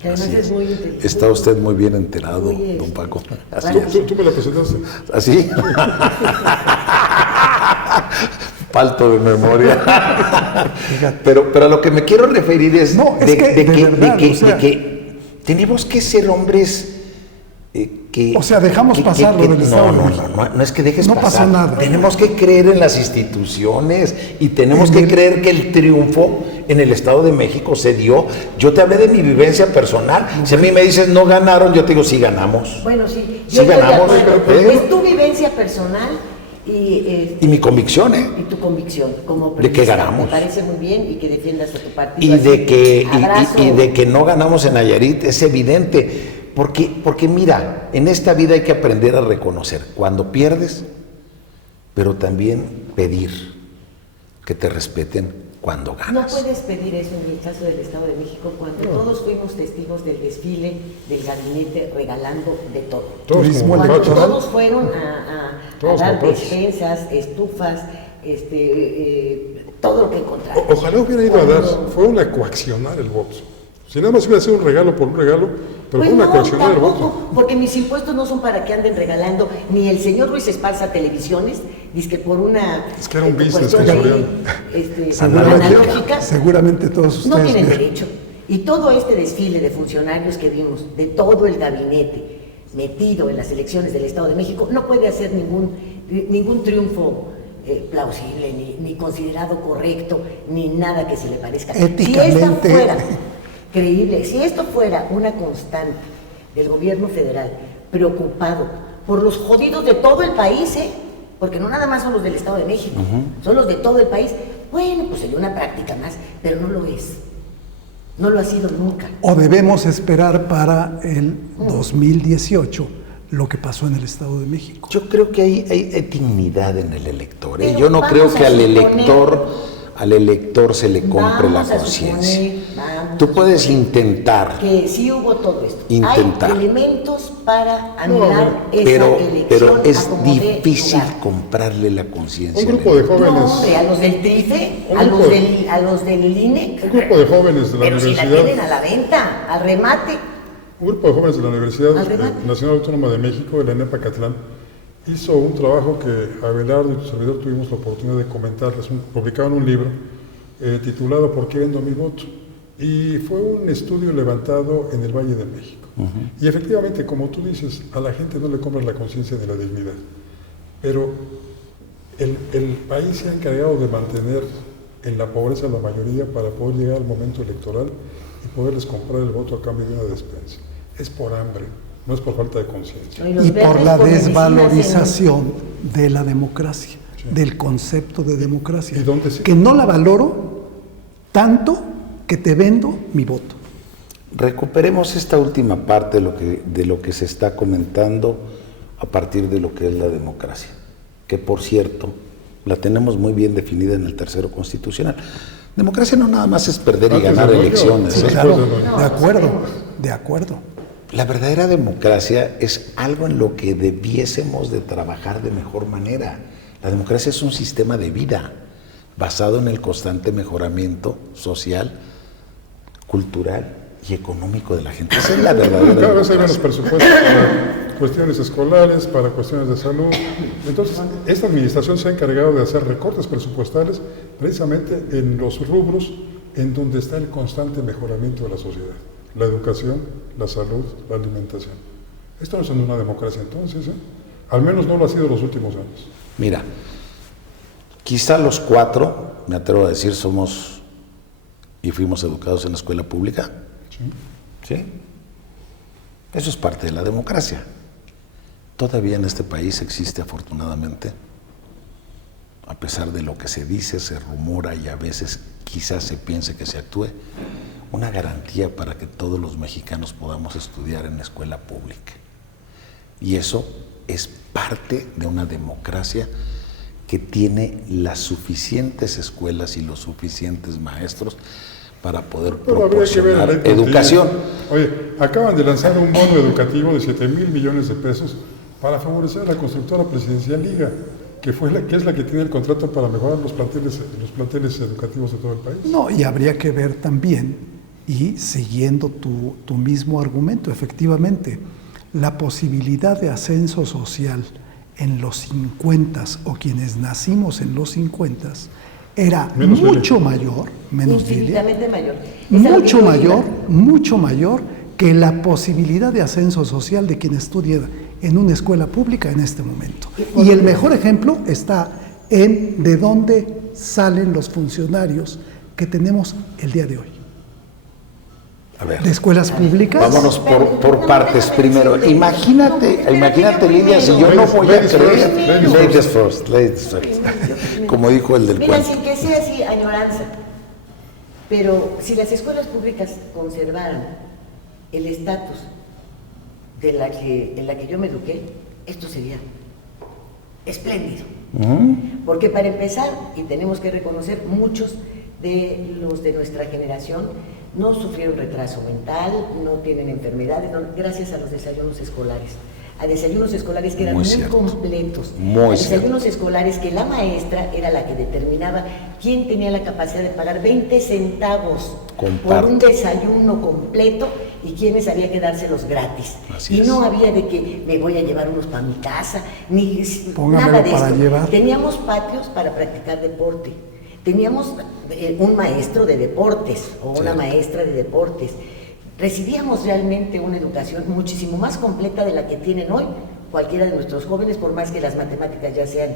Que además es muy inteligente. Está usted muy bien enterado, don Paco. Así es. Tú me la presentaste. ¿Así? falto de memoria. pero a lo que me quiero referir es, No, es de que tenemos que ser hombres que... O sea, dejamos pasar lo del Estado de México. No es que dejes No pasar. pasó nada. Tenemos que creer en las instituciones y tenemos que creer que el triunfo en el Estado de México se dio. Yo te hablé de mi vivencia personal. Si a mí me dices no ganaron, yo te digo sí ganamos. Bueno, sí. Sí ganamos. Es tu vivencia personal y mi convicción, y tu convicción como de que periodista. ganamos. Me parece muy bien y que defiendas a tu partido. Y así. de que no ganamos en Nayarit es evidente. Porque mira, en esta vida hay que aprender a reconocer cuando pierdes, pero también pedir que te respeten cuando ganas. No puedes pedir eso en el caso del Estado de México cuando todos fuimos testigos del desfile del gabinete regalando de todo. Turismo, Cuando borrachos. todos fueron a dar borrachos. despensas, estufas, todo lo que encontraron. Ojalá hubiera ido a dar, fueron a coaccionar el voto. Si nada más hubiera sido un regalo por un regalo, pero Pues fue una no, coaccionar el tampoco, voto. porque mis impuestos no son para que anden regalando, ni el señor Ruiz Esparza Televisiones, dice que por una Es que era un business cuestión que ahí, Soriano. analógica, Seguramente todos ustedes no tienen vieron. derecho. Y todo este desfile de funcionarios que vimos, de todo el gabinete metido en las elecciones del Estado de México, no puede hacer ningún triunfo plausible, ni considerado correcto, ni nada que se le parezca. Éticamente. Si esta fuera creíble, si esto fuera una constante del gobierno federal preocupado por los jodidos de todo el país, porque no nada más son los del Estado de México, son los de todo el país, bueno, pues sería una práctica más, pero no lo es. No lo ha sido nunca. O debemos esperar para el 2018 lo que pasó en el Estado de México. Yo creo que hay dignidad en el elector. Pero Yo no creo vamos que a al elector se le compre la Vamos a conciencia. suponer, Tú puedes intentar, que sí hubo todo esto. Intentar. Hay elementos para anular esa pero elección. es a como dé difícil lugar. comprarle la conciencia. Un grupo de No, jóvenes, hombre, a los del TRIFE, Un a grupo los del INE. un grupo de jóvenes de la Pero si la universidad, tienen a la venta, al remate. un grupo de jóvenes de la Universidad Al remate. Nacional Autónoma de México, de la ENEP-Acatlán, hizo un trabajo que Abelardo y tu servidor tuvimos la oportunidad de comentarles. Publicaron un libro titulado ¿Por qué vendo mi voto? Y fue un estudio levantado en el Valle de México. Y efectivamente, como tú dices, a la gente no le compras la conciencia de la dignidad. Pero el país se ha encargado de mantener en la pobreza a la mayoría para poder llegar al momento electoral y poderles comprar el voto a cambio de una despensa. Es por hambre, no es por falta de conciencia. los Y por verdes la con medicinas desvalorización de la democracia, del concepto de democracia, ¿Y dónde se- que no la valoro tanto que te vendo mi voto. Recuperemos esta última parte de lo que se está comentando a partir de lo que es la democracia, que por cierto la tenemos muy bien definida en el tercero constitucional. Democracia no nada más es perder y Antes ganar de Noyo. Sí, elecciones. Después claro, de Noyo. de acuerdo, de acuerdo. La verdadera democracia es algo en lo que debiésemos de trabajar de mejor manera. La democracia es un sistema de vida basado en el constante mejoramiento social, cultural y económico de la gente. Esa es la verdadera Cada vez hay menos democracia. presupuestos para cuestiones escolares, para cuestiones de salud. Entonces, esta administración se ha encargado de hacer recortes presupuestales precisamente en los rubros en donde está el constante mejoramiento de la sociedad. La educación, la salud, la alimentación. Esto no es una democracia entonces, ¿eh? Al menos no lo ha sido los últimos años. Mira, quizá los cuatro, me atrevo a decir, somos y fuimos educados en la escuela pública. ¿Sí? Eso es parte de la democracia. Todavía en este país existe, afortunadamente, a pesar de lo que se dice, se rumora y a veces quizás se piense que se actúe, una garantía para que todos los mexicanos podamos estudiar en la escuela pública. Y eso es parte de una democracia que tiene las suficientes escuelas y los suficientes maestros para poder Pero habría que ver la proporcionar ley contigo. educación. Oye, acaban de lanzar un bono educativo de 7,000 millones de pesos para favorecer a la constructora Presidencial Liga, que es la que tiene el contrato para mejorar los planteles educativos de todo el país. No, y habría que ver también, y siguiendo tu mismo argumento, efectivamente, la posibilidad de ascenso social en los 50 o quienes nacimos en los 50 era Menos mucho mayor, menos infinitamente mayor. Es a lo que mucho yo mayor, iba. mucho mayor que la posibilidad de ascenso social de quien estudia en una escuela pública en este momento. Y el mejor ejemplo está en de dónde salen los funcionarios que tenemos el día de hoy. A ver. De escuelas públicas. Vámonos por partes primero. Imagínate, Lidia, si yo no voy a Ladies creer. first, Ladies first. Como dijo el del Mira, cuento. sin que sea así, añoranza. Pero si las escuelas públicas conservaran el estatus en la que yo me eduqué, esto sería espléndido. Porque para empezar, y tenemos que reconocer, muchos de los de nuestra generación no sufrieron retraso mental, no tienen enfermedades, gracias a los desayunos escolares. A desayunos escolares que eran muy completos, a desayunos escolares que la maestra era la que determinaba quién tenía la capacidad de pagar 20 centavos por un desayuno completo y quiénes había que dárselos gratis. Así y es. no había de que me voy a llevar unos para mi casa, ni Póngamelo nada de para esto. llevar. Teníamos patios para practicar deporte, teníamos un maestro de deportes o una maestra de deportes. Recibíamos realmente una educación muchísimo más completa de la que tienen hoy cualquiera de nuestros jóvenes, por más que las matemáticas ya sean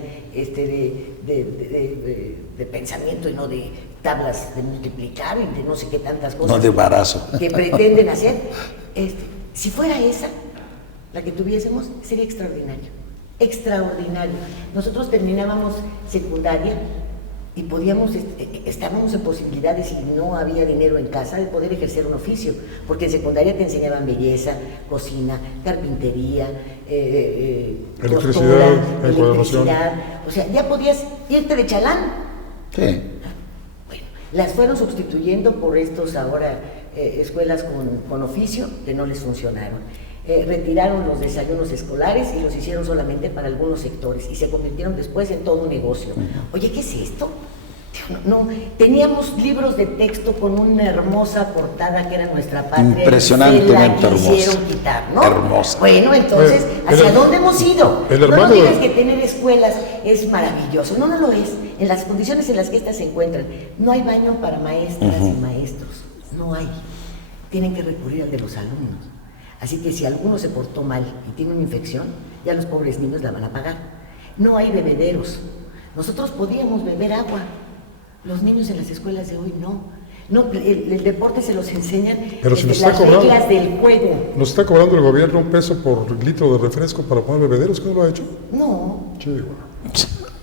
de pensamiento y no de tablas de multiplicar y de no sé qué tantas cosas. No de embarazo. Que pretenden hacer. Si fuera esa la que tuviésemos, sería extraordinario. Extraordinario. Nosotros terminábamos secundaria y estábamos en posibilidades, y no había dinero en casa, de poder ejercer un oficio, porque en secundaria te enseñaban belleza, cocina, carpintería, costura, electricidad, o sea, ya podías irte de chalán. Sí. Bueno, las fueron sustituyendo por estos ahora escuelas con oficio que no les funcionaron. Retiraron los desayunos escolares y los hicieron solamente para algunos sectores y se convirtieron después en todo un negocio. Oye, ¿qué es esto? No, teníamos libros de texto con una hermosa portada que era Nuestra Patria. Impresionantemente se la quisieron hermosa. quitar, ¿no? Hermosa. Bueno, entonces, ¿hacia dónde hemos ido? No nos digas que tener escuelas es maravilloso. No, no lo es. En las condiciones en las que éstas se encuentran, no hay baño para maestras y maestros. No hay. Tienen que recurrir al de los alumnos. Así que si alguno se portó mal y tiene una infección, ya los pobres niños la van a pagar. No hay bebederos. Nosotros podíamos beber agua. Los niños en las escuelas de hoy no. El deporte se los enseñan. Pero si nos las está cobrando, reglas del juego. ¿Nos está cobrando el gobierno $1 por litro de refresco para poner bebederos? ¿Qué no lo ha hecho? No,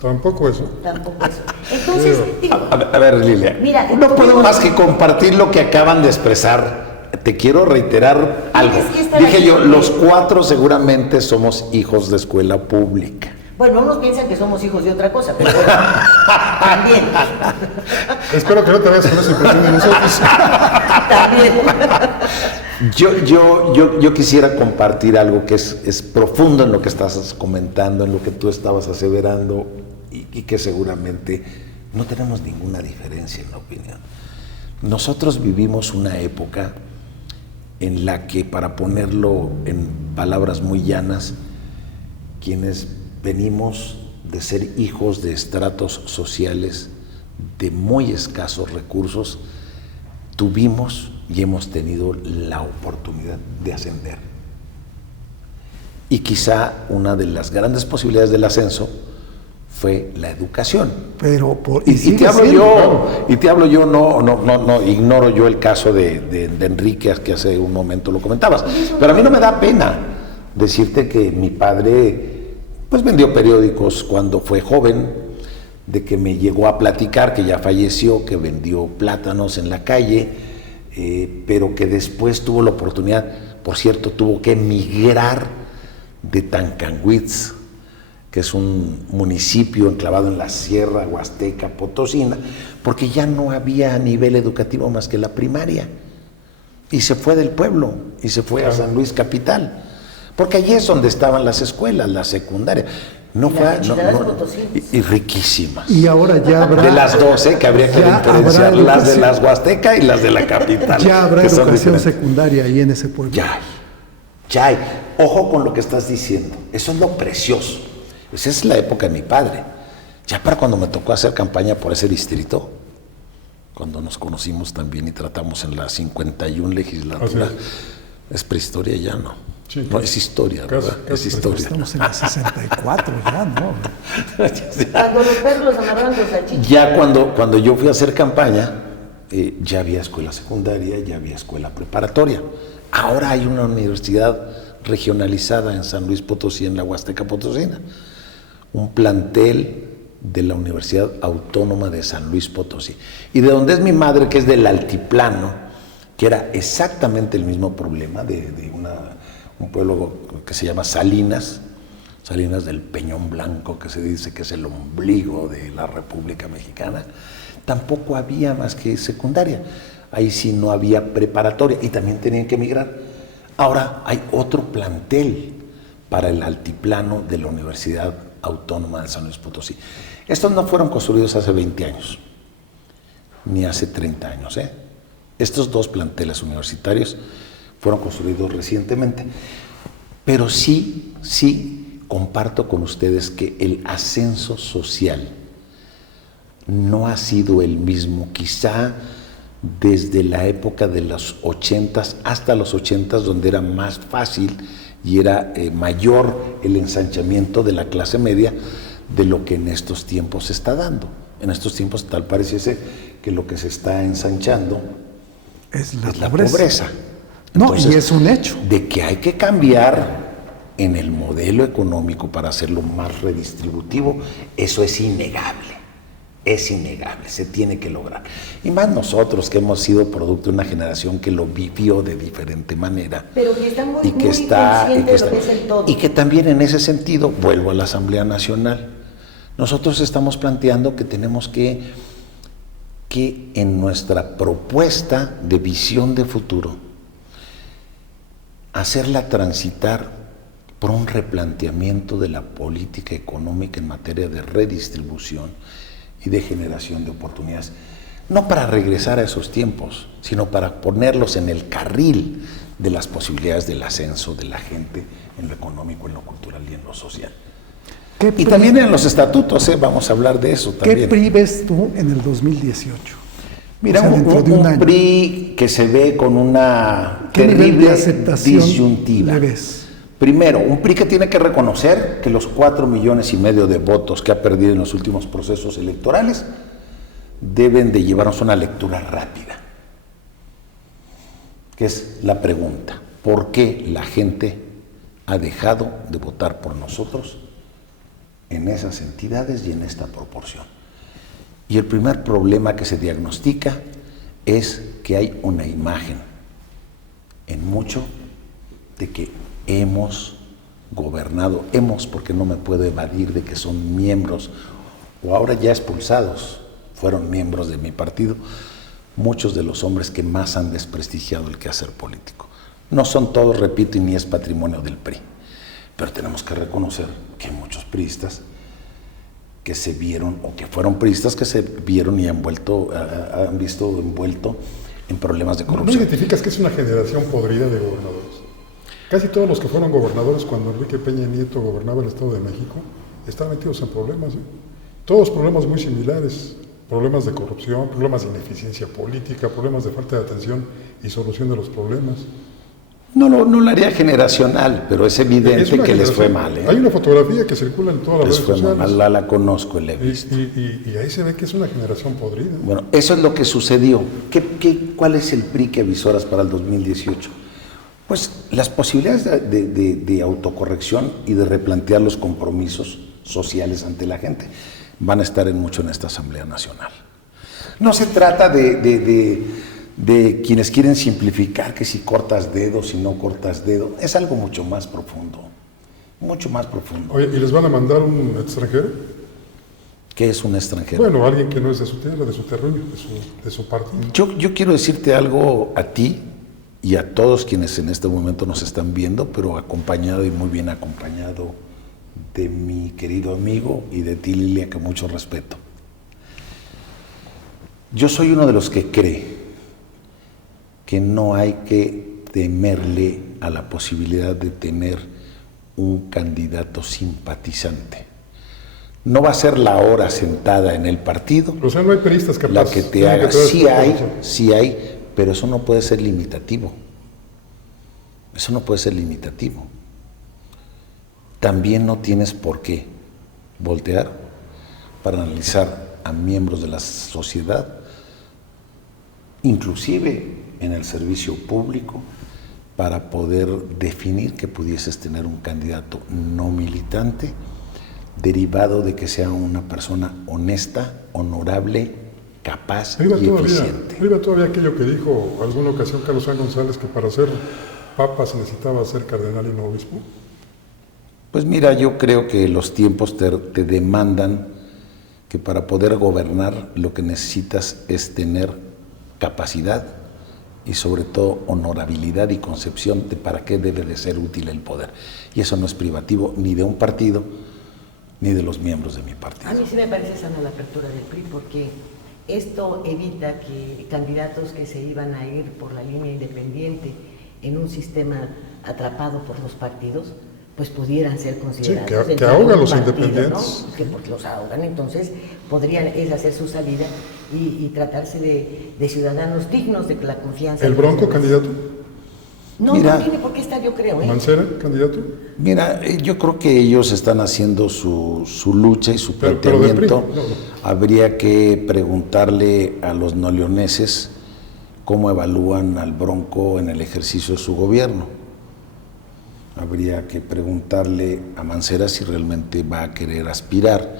Tampoco eso. tampoco eso. Entonces, digo, A ver, Lilia, mira, no puedo tuvimos- más que compartir lo que acaban de expresar. Te quiero reiterar algo. Es que estar Dije aquí- yo, los 4 seguramente somos hijos de escuela pública. bueno, unos piensan que somos hijos de otra cosa, pero bueno, también, Espero que no te vayas con esa impresión de nosotros. también. Yo quisiera compartir algo que es profundo en lo que estás comentando, en lo que tú estabas aseverando y que seguramente no tenemos ninguna diferencia en la opinión. Nosotros vivimos una época en la que, para ponerlo en palabras muy llanas, quienes venimos de ser hijos de estratos sociales de muy escasos recursos, tuvimos y hemos tenido la oportunidad de ascender. Y quizá una de las grandes posibilidades del ascenso fue la educación. Pero Y sigue te hablo siendo. yo, no ignoro yo el caso de Enrique, que hace un momento lo comentabas, pero a mí no me da pena decirte que mi padre pues vendió periódicos cuando fue joven, de que me llegó a platicar que ya falleció, que vendió plátanos en la calle, pero que después tuvo la oportunidad, por cierto, tuvo que emigrar de Tancanwitz, que es un municipio enclavado en la Sierra Huasteca Potosina, porque ya no había nivel educativo más que la primaria. Y se fue del pueblo, y se fue a San Luis Capital, porque allí es donde estaban las escuelas, la secundaria. No Y fue, las enchiladas potosinas. y riquísimas. Y ahora ya habrá. De las 12 que habría que ya diferenciar, habrá las de educación. las Huasteca y las de la capital. Ya habrá que son educación diferentes. secundaria ahí en ese pueblo. Ya hay. Ojo con lo que estás diciendo. Eso es lo precioso. Esa es la época de mi padre. Ya para cuando me tocó hacer campaña por ese distrito, cuando nos conocimos también y tratamos en la 51 legislatura, es prehistoria ya, ¿no? Sí, no, es historia, ¿verdad? Es historia. Estamos en la 64 ya, ¿no? Cuando los perros los amarraban los salchichas. Ya cuando yo fui a hacer campaña, ya había escuela secundaria, ya había escuela preparatoria. Ahora hay una universidad regionalizada en San Luis Potosí, en la Huasteca Potosina. Un plantel de la Universidad Autónoma de San Luis Potosí. Y de donde es mi madre, que es del Altiplano, que era exactamente el mismo problema de un pueblo que se llama Salinas del Peñón Blanco, que se dice que es el ombligo de la República Mexicana. Tampoco había más que secundaria. Ahí sí no había preparatoria y también tenían que emigrar. Ahora hay otro plantel para el altiplano de la Universidad Autónoma de San Luis Potosí. Estos no fueron construidos hace 20 años, ni hace 30 años. Estos dos planteles universitarios fueron construidos recientemente. Pero sí comparto con ustedes que el ascenso social no ha sido el mismo, quizá desde la época de los 80s hasta los 80s, donde era más fácil y era mayor el ensanchamiento de la clase media de lo que en estos tiempos se está dando. En estos tiempos tal pareciese que lo que se está ensanchando es la pobreza. Entonces, y es un hecho. De que hay que cambiar en el modelo económico para hacerlo más redistributivo, eso es innegable. Es innegable, se tiene que lograr. Y más nosotros que hemos sido producto de una generación que lo vivió de diferente manera. Pero que está muy, consciente de lo que es el todo. Y que también en ese sentido, vuelvo a la Asamblea Nacional, nosotros estamos planteando que tenemos que en nuestra propuesta de visión de futuro, hacerla transitar por un replanteamiento de la política económica en materia de redistribución y de generación de oportunidades, no para regresar a esos tiempos, sino para ponerlos en el carril de las posibilidades del ascenso de la gente en lo económico, en lo cultural y en lo social. Y también en los estatutos, vamos a hablar de eso también. ¿Qué PRI ves tú en el 2018? Mira, un PRI que se ve con una terrible disyuntiva. ¿Le ves? Primero, un PRI que tiene que reconocer que los 4,5 millones de votos que ha perdido en los últimos procesos electorales deben de llevarnos a una lectura rápida, que es la pregunta: ¿por qué la gente ha dejado de votar por nosotros en esas entidades y en esta proporción? Y el primer problema que se diagnostica es que hay una imagen en mucho de que hemos gobernado, porque no me puedo evadir de que son miembros, o ahora ya expulsados, fueron miembros de mi partido, muchos de los hombres que más han desprestigiado el quehacer político. No son todos, repito, y ni es patrimonio del PRI, pero tenemos que reconocer que hay muchos priistas que se vieron, o que fueron priistas que se vieron y han visto envuelto en problemas de corrupción. ¿No identificas que es una generación podrida de gobernadores? Casi todos los que fueron gobernadores cuando Enrique Peña Nieto gobernaba el Estado de México están metidos en problemas. Todos problemas muy similares: problemas de corrupción, problemas de ineficiencia política, problemas de falta de atención y solución de los problemas. No lo haría generacional, pero es evidente que les fue mal. Hay una fotografía que circula en todas las redes sociales. Les fue mal, la conozco, la he visto. Y ahí se ve que es una generación podrida. Bueno, eso es lo que sucedió. ¿Cuál es el PRI que avisoras para el 2018? Pues las posibilidades de autocorrección y de replantear los compromisos sociales ante la gente van a estar mucho en esta Asamblea Nacional. No se trata de quienes quieren simplificar que si cortas dedo, si no cortas dedo. Es algo mucho más profundo, mucho más profundo. Oye, ¿y les van a mandar un extranjero? ¿Qué es un extranjero? Bueno, alguien que no es de su tierra, de su terruño, de su partido. Yo quiero decirte algo a ti y a todos quienes en este momento nos están viendo, pero acompañado y muy bien acompañado de mi querido amigo y de ti, Lilia, que mucho respeto. Yo soy uno de los que cree que no hay que temerle a la posibilidad de tener un candidato simpatizante No va a ser la hora sentada en el partido O sea, no hay periodistas capaces. la que te haga. Sí hay, pero eso no puede ser limitativo. Eso no puede ser limitativo. También no tienes por qué voltear para analizar a miembros de la sociedad, inclusive en el servicio público, para poder definir que pudieses tener un candidato no militante, derivado de que sea una persona honesta, honorable, capaz y eficiente. Arriba todavía aquello que dijo alguna ocasión Carlos Juan González, que para ser papa se necesitaba ser cardenal y no obispo. Pues mira, yo creo que los tiempos te demandan que para poder gobernar lo que necesitas es tener capacidad y sobre todo honorabilidad y concepción de para qué debe de ser útil el poder. Y eso no es privativo ni de un partido ni de los miembros de mi partido. A mí sí me parece sana la apertura del PRI, porque esto evita que candidatos que se iban a ir por la línea independiente en un sistema atrapado por los partidos, pues pudieran ser considerados. Sí, que ahogan los partido, independientes. ¿no? Que porque los ahogan, entonces podrían hacer su salida y tratarse de ciudadanos dignos de la confianza. ¿El Bronco candidato? No, Mira, no tiene por qué estar, yo creo. ¿Mancera candidato? Mira, yo creo que ellos están haciendo su lucha y su Pero planteamiento. del PRI, no. Habría que preguntarle a los no leoneses cómo evalúan al Bronco en el ejercicio de su gobierno. Habría que preguntarle a Mancera si realmente va a querer aspirar.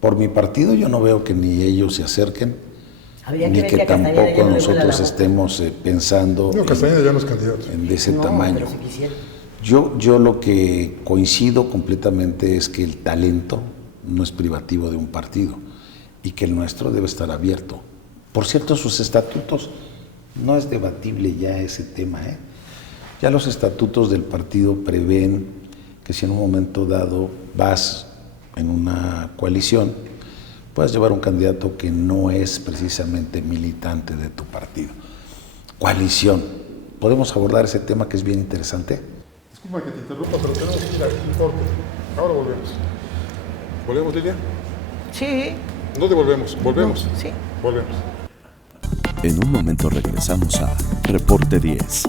Por mi partido yo no veo que ni ellos se acerquen, ni que tampoco nosotros estemos pensando No, Castañeda ya no es candidato. de ese No, tamaño. pero si quisiera. Yo lo que coincido completamente es que el talento no es privativo de un partido y que el nuestro debe estar abierto. Por cierto, sus estatutos, no es debatible ya ese tema, ¿eh? Ya los estatutos del partido prevén que si en un momento dado vas en una coalición, puedes llevar un candidato que no es precisamente militante de tu partido. Coalición. ¿Podemos abordar ese tema que es bien interesante? Disculpa que te interrumpa, pero tenemos que ir a un corte. Ahora volvemos. ¿Volvemos, Lilia? Sí. ¿Dónde volvemos? ¿Volvemos? Sí. Volvemos. En un momento regresamos a Reporte 10.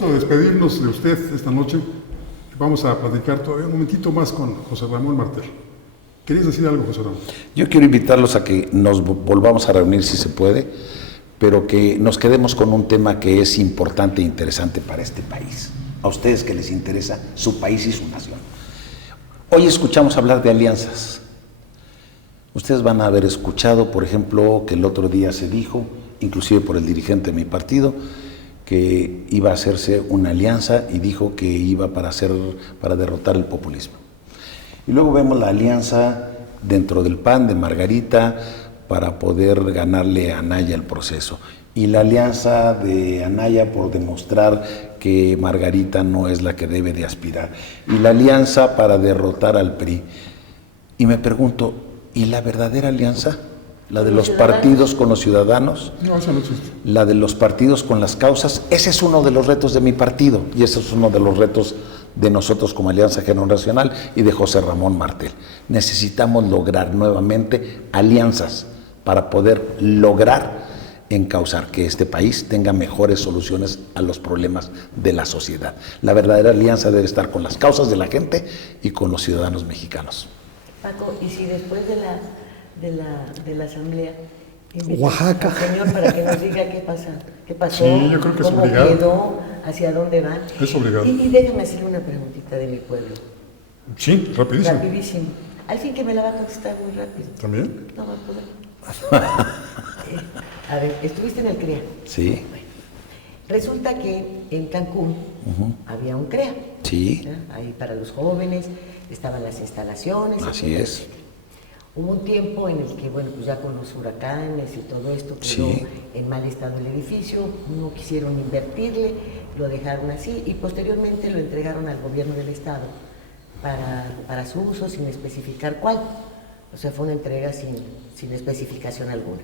De despedirnos de usted esta noche, vamos a platicar todavía un momentito más con José Ramón Martel. ¿Querías decir algo, José Ramón? Yo quiero invitarlos a que nos volvamos a reunir si se puede, pero que nos quedemos con un tema que es importante e interesante para este país. A ustedes que les interesa su país y su nación. Hoy escuchamos hablar de alianzas. Ustedes van a haber escuchado, por ejemplo, que el otro día se dijo, inclusive por el dirigente de mi partido, que iba a hacerse una alianza y dijo que iba para derrotar el populismo. Y luego vemos la alianza dentro del PAN de Margarita para poder ganarle a Anaya el proceso. Y la alianza de Anaya por demostrar que Margarita no es la que debe de aspirar. Y la alianza para derrotar al PRI. Y me pregunto, ¿y la verdadera alianza? La de los partidos con los ciudadanos, No, eso no existe. la de los partidos con las causas. Ese es uno de los retos de mi partido y ese es uno de los retos de nosotros como Alianza Generacional y de José Ramón Martel. Necesitamos lograr nuevamente alianzas para poder lograr encauzar que este país tenga mejores soluciones a los problemas de la sociedad. La verdadera alianza debe estar con las causas de la gente y con los ciudadanos mexicanos. Paco, ¿y si después de la asamblea Oaxaca. al señor para que nos diga qué pasó, Sí, yo creo que es cómo obligado. quedó, hacia dónde va? Es obligado. Y déjame hacerle una preguntita de mi pueblo. Sí, rapidísimo. Rapidísimo. Al fin que me la va a contestar muy rápido. ¿También? No va a poder. A ver, ¿estuviste en el CREA? Sí. Bueno, resulta que en Cancún había un CREA. Sí. ¿no? Ahí para los jóvenes, estaban las instalaciones. Así etcétera, es. etcétera. Hubo un tiempo en el que, bueno, pues ya con los huracanes y todo esto quedó Sí. en mal estado el edificio, no quisieron invertirle, lo dejaron así y posteriormente lo entregaron al gobierno del estado para su uso sin especificar cuál. O sea, fue una entrega sin especificación alguna.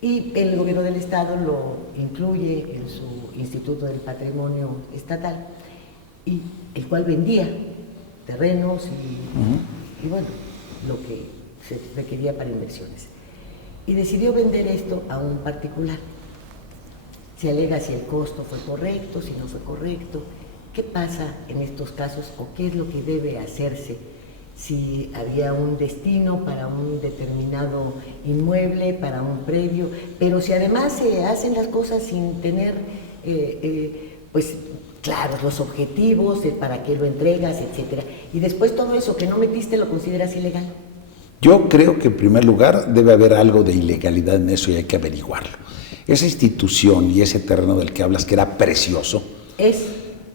Y el gobierno del estado lo incluye en su Instituto del Patrimonio Estatal, y el cual vendía terrenos y bueno, lo que se requería para inversiones. Y decidió vender esto a un particular. Se alega si el costo fue correcto, si no fue correcto. ¿Qué pasa en estos casos o qué es lo que debe hacerse si había un destino para un determinado inmueble, para un predio, pero si además se hacen las cosas sin tener pues claros los objetivos de para qué lo entregas, etcétera, y después todo eso que no metiste lo consideras ilegal? Yo creo que en primer lugar debe haber algo de ilegalidad en eso y hay que averiguarlo. Esa institución y ese terreno del que hablas, que era precioso,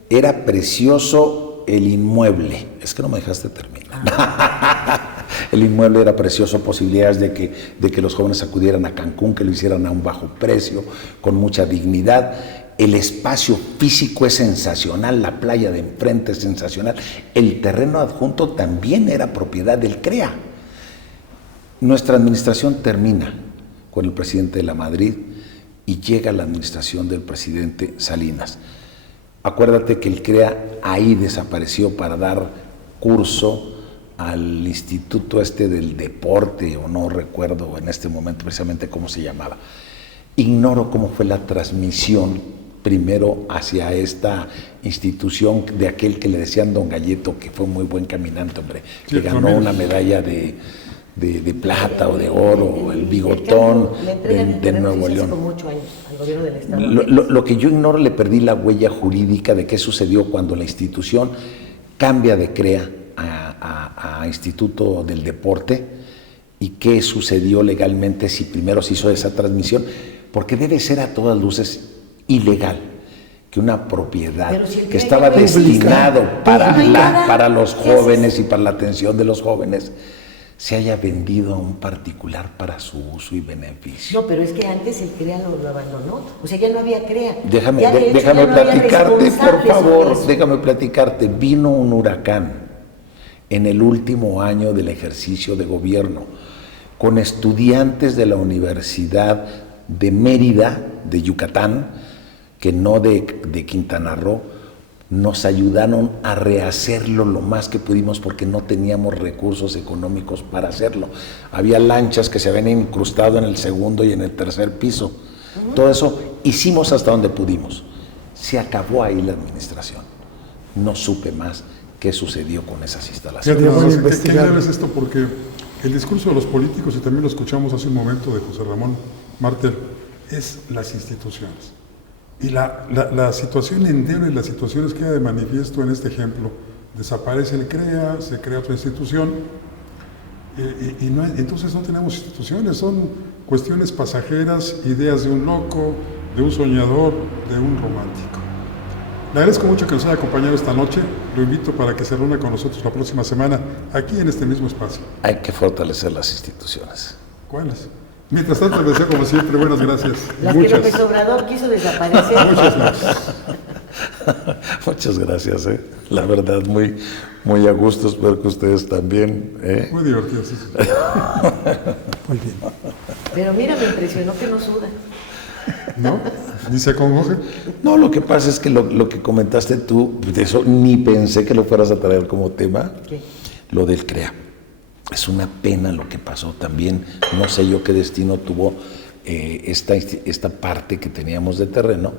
era precioso el inmueble. Es que no me dejaste terminar. El inmueble era precioso, posibilidades de que los jóvenes acudieran a Cancún, que lo hicieran a un bajo precio, con mucha dignidad. El espacio físico es sensacional, la playa de enfrente es sensacional. El terreno adjunto también era propiedad del CREA. Nuestra administración termina con el presidente de la Madrid y llega la administración del presidente Salinas. Acuérdate que el CREA ahí desapareció para dar curso al instituto del deporte, o no recuerdo en este momento precisamente cómo se llamaba. Ignoro cómo fue la transmisión primero hacia esta institución de aquel que le decían Don Galleto, que fue muy buen caminante, hombre, que ganó una medalla de plata o de oro, el bigotón de Nuevo León. Como 8 años al gobierno del estado. Lo que yo ignoro, le perdí la huella jurídica de qué sucedió cuando la institución cambia de CREA a Instituto del Deporte, y qué sucedió legalmente si primero se hizo esa transmisión, porque debe ser a todas luces ilegal que una propiedad que estaba destinado para los jóvenes y para la atención de los jóvenes se haya vendido a un particular para su uso y beneficio. No, pero es que antes el CREA lo abandonó. O sea, ya no había CREA. Déjame platicarte, por favor, déjame platicarte. Vino un huracán en el último año del ejercicio de gobierno, con estudiantes de la Universidad de Mérida, de Yucatán, que no de Quintana Roo, nos ayudaron a rehacerlo lo más que pudimos porque no teníamos recursos económicos para hacerlo. Había lanchas que se habían incrustado en el segundo y en el tercer piso. Todo eso hicimos hasta donde pudimos. Se acabó ahí la administración. No supe más qué sucedió con esas instalaciones. ¿Qué grave es esto? Porque el discurso de los políticos, y también lo escuchamos hace un momento de José Ramón Martel, es las instituciones. Y la situación endera y las situaciones queda de manifiesto en este ejemplo. Desaparece el CREA, se crea otra institución, entonces no tenemos instituciones, son cuestiones pasajeras, ideas de un loco, de un soñador, de un romántico. Le agradezco mucho que nos haya acompañado esta noche, lo invito para que se reúna con nosotros la próxima semana, aquí en este mismo espacio. Hay que fortalecer las instituciones. ¿Cuáles? Mientras tanto, les deseo como siempre buenas gracias. Las que López Obrador quiso desaparecer. Muchas gracias. Muchas gracias, la verdad, muy, muy a gusto, espero que ustedes también. Muy divertido, sí. Muy bien. Pero mira, me impresionó que no suda. ¿No? ¿Ni se acongoje? No, lo que pasa es que lo que comentaste tú, de eso ni pensé que lo fueras a traer como tema. ¿Qué? Lo del CREA. Es una pena lo que pasó también. No sé yo qué destino tuvo esta parte que teníamos de terreno,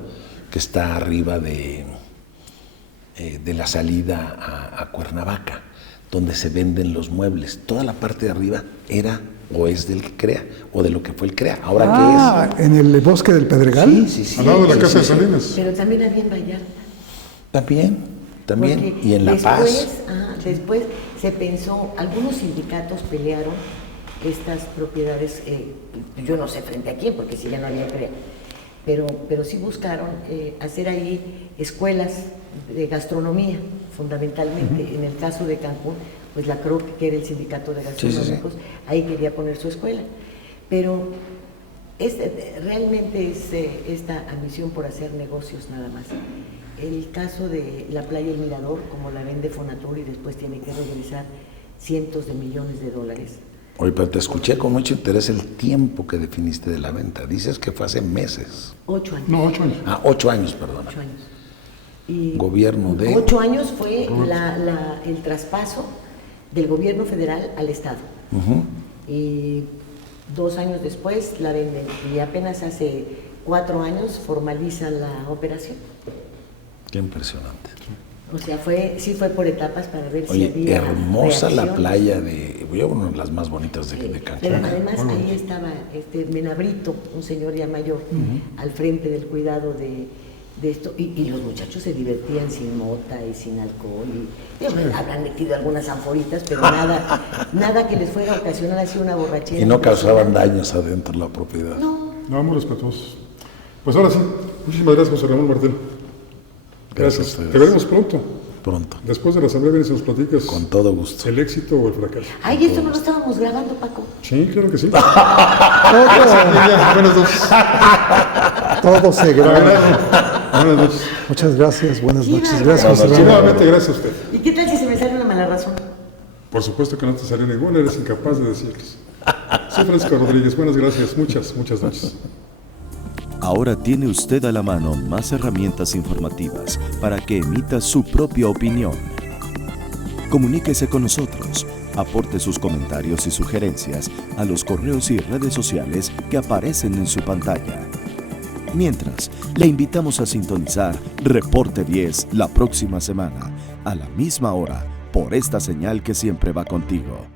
que está arriba de la salida a Cuernavaca, donde se venden los muebles. Toda la parte de arriba era o es del CREA o de lo que fue el CREA. ¿Ahora qué es? ¿En el bosque del Pedregal? Sí. Al lado de la casa de Salinas. Pero también había en Vallarta. También. Porque Y en La Paz. Después se pensó, algunos sindicatos pelearon estas propiedades, yo no sé frente a quién, porque si ya no había CREA, pero sí buscaron hacer ahí escuelas de gastronomía, fundamentalmente. En el caso de Cancún, pues la CROC, que era el sindicato de gastronómicos, ahí quería poner su escuela. Pero realmente es esta ambición por hacer negocios nada más. El caso de la playa El Mirador, como la vende Fonatur y después tiene que regresar cientos de millones de dólares. Oye, pero te escuché con mucho interés el tiempo que definiste de la venta. Dices que fue hace meses. 8 años. No, 8 años. 8 años, perdón. 8 años. Y Gobierno de... 8 años fue el traspaso del gobierno federal al Estado. Y 2 años después la venden. Y apenas hace 4 años formalizan la operación. Qué impresionante. O sea, sí fue por etapas para ver Oye, si había hermosa la reacción. playa de... Una de las más bonitas de Cancún. Pero además ahí estaba Menabrito, un señor ya mayor, al frente del cuidado de esto, y los muchachos se divertían sin mota y sin alcohol, habrán metido algunas anforitas, pero nada que les fuera a ocasionar así una borrachera. Y no causaban daños adentro de la propiedad. No, muy respetuosos. Pues ahora sí, muchísimas gracias, José Ramón Martel. Gracias. Te veremos pronto. Pronto. Después de la asamblea vienes y nos platicas Con todo gusto. el éxito o el fracaso. Ay, esto no lo estábamos grabando, Paco. Sí, claro que sí. Buenas noches. Todo se graba. Buenas noches. Muchas gracias, buenas Sí, noches. bárbaro. Gracias, José Sí, Ramón. nuevamente gracias a usted. ¿Y qué tal si se me sale una mala razón? Por supuesto que no te salió ninguna, eres incapaz de decirles. Soy Francisco Rodríguez, buenas gracias, muchas noches. Ahora tiene usted a la mano más herramientas informativas para que emita su propia opinión. Comuníquese con nosotros, aporte sus comentarios y sugerencias a los correos y redes sociales que aparecen en su pantalla. Mientras, le invitamos a sintonizar Reporte 10 la próxima semana, a la misma hora, por esta señal que siempre va contigo.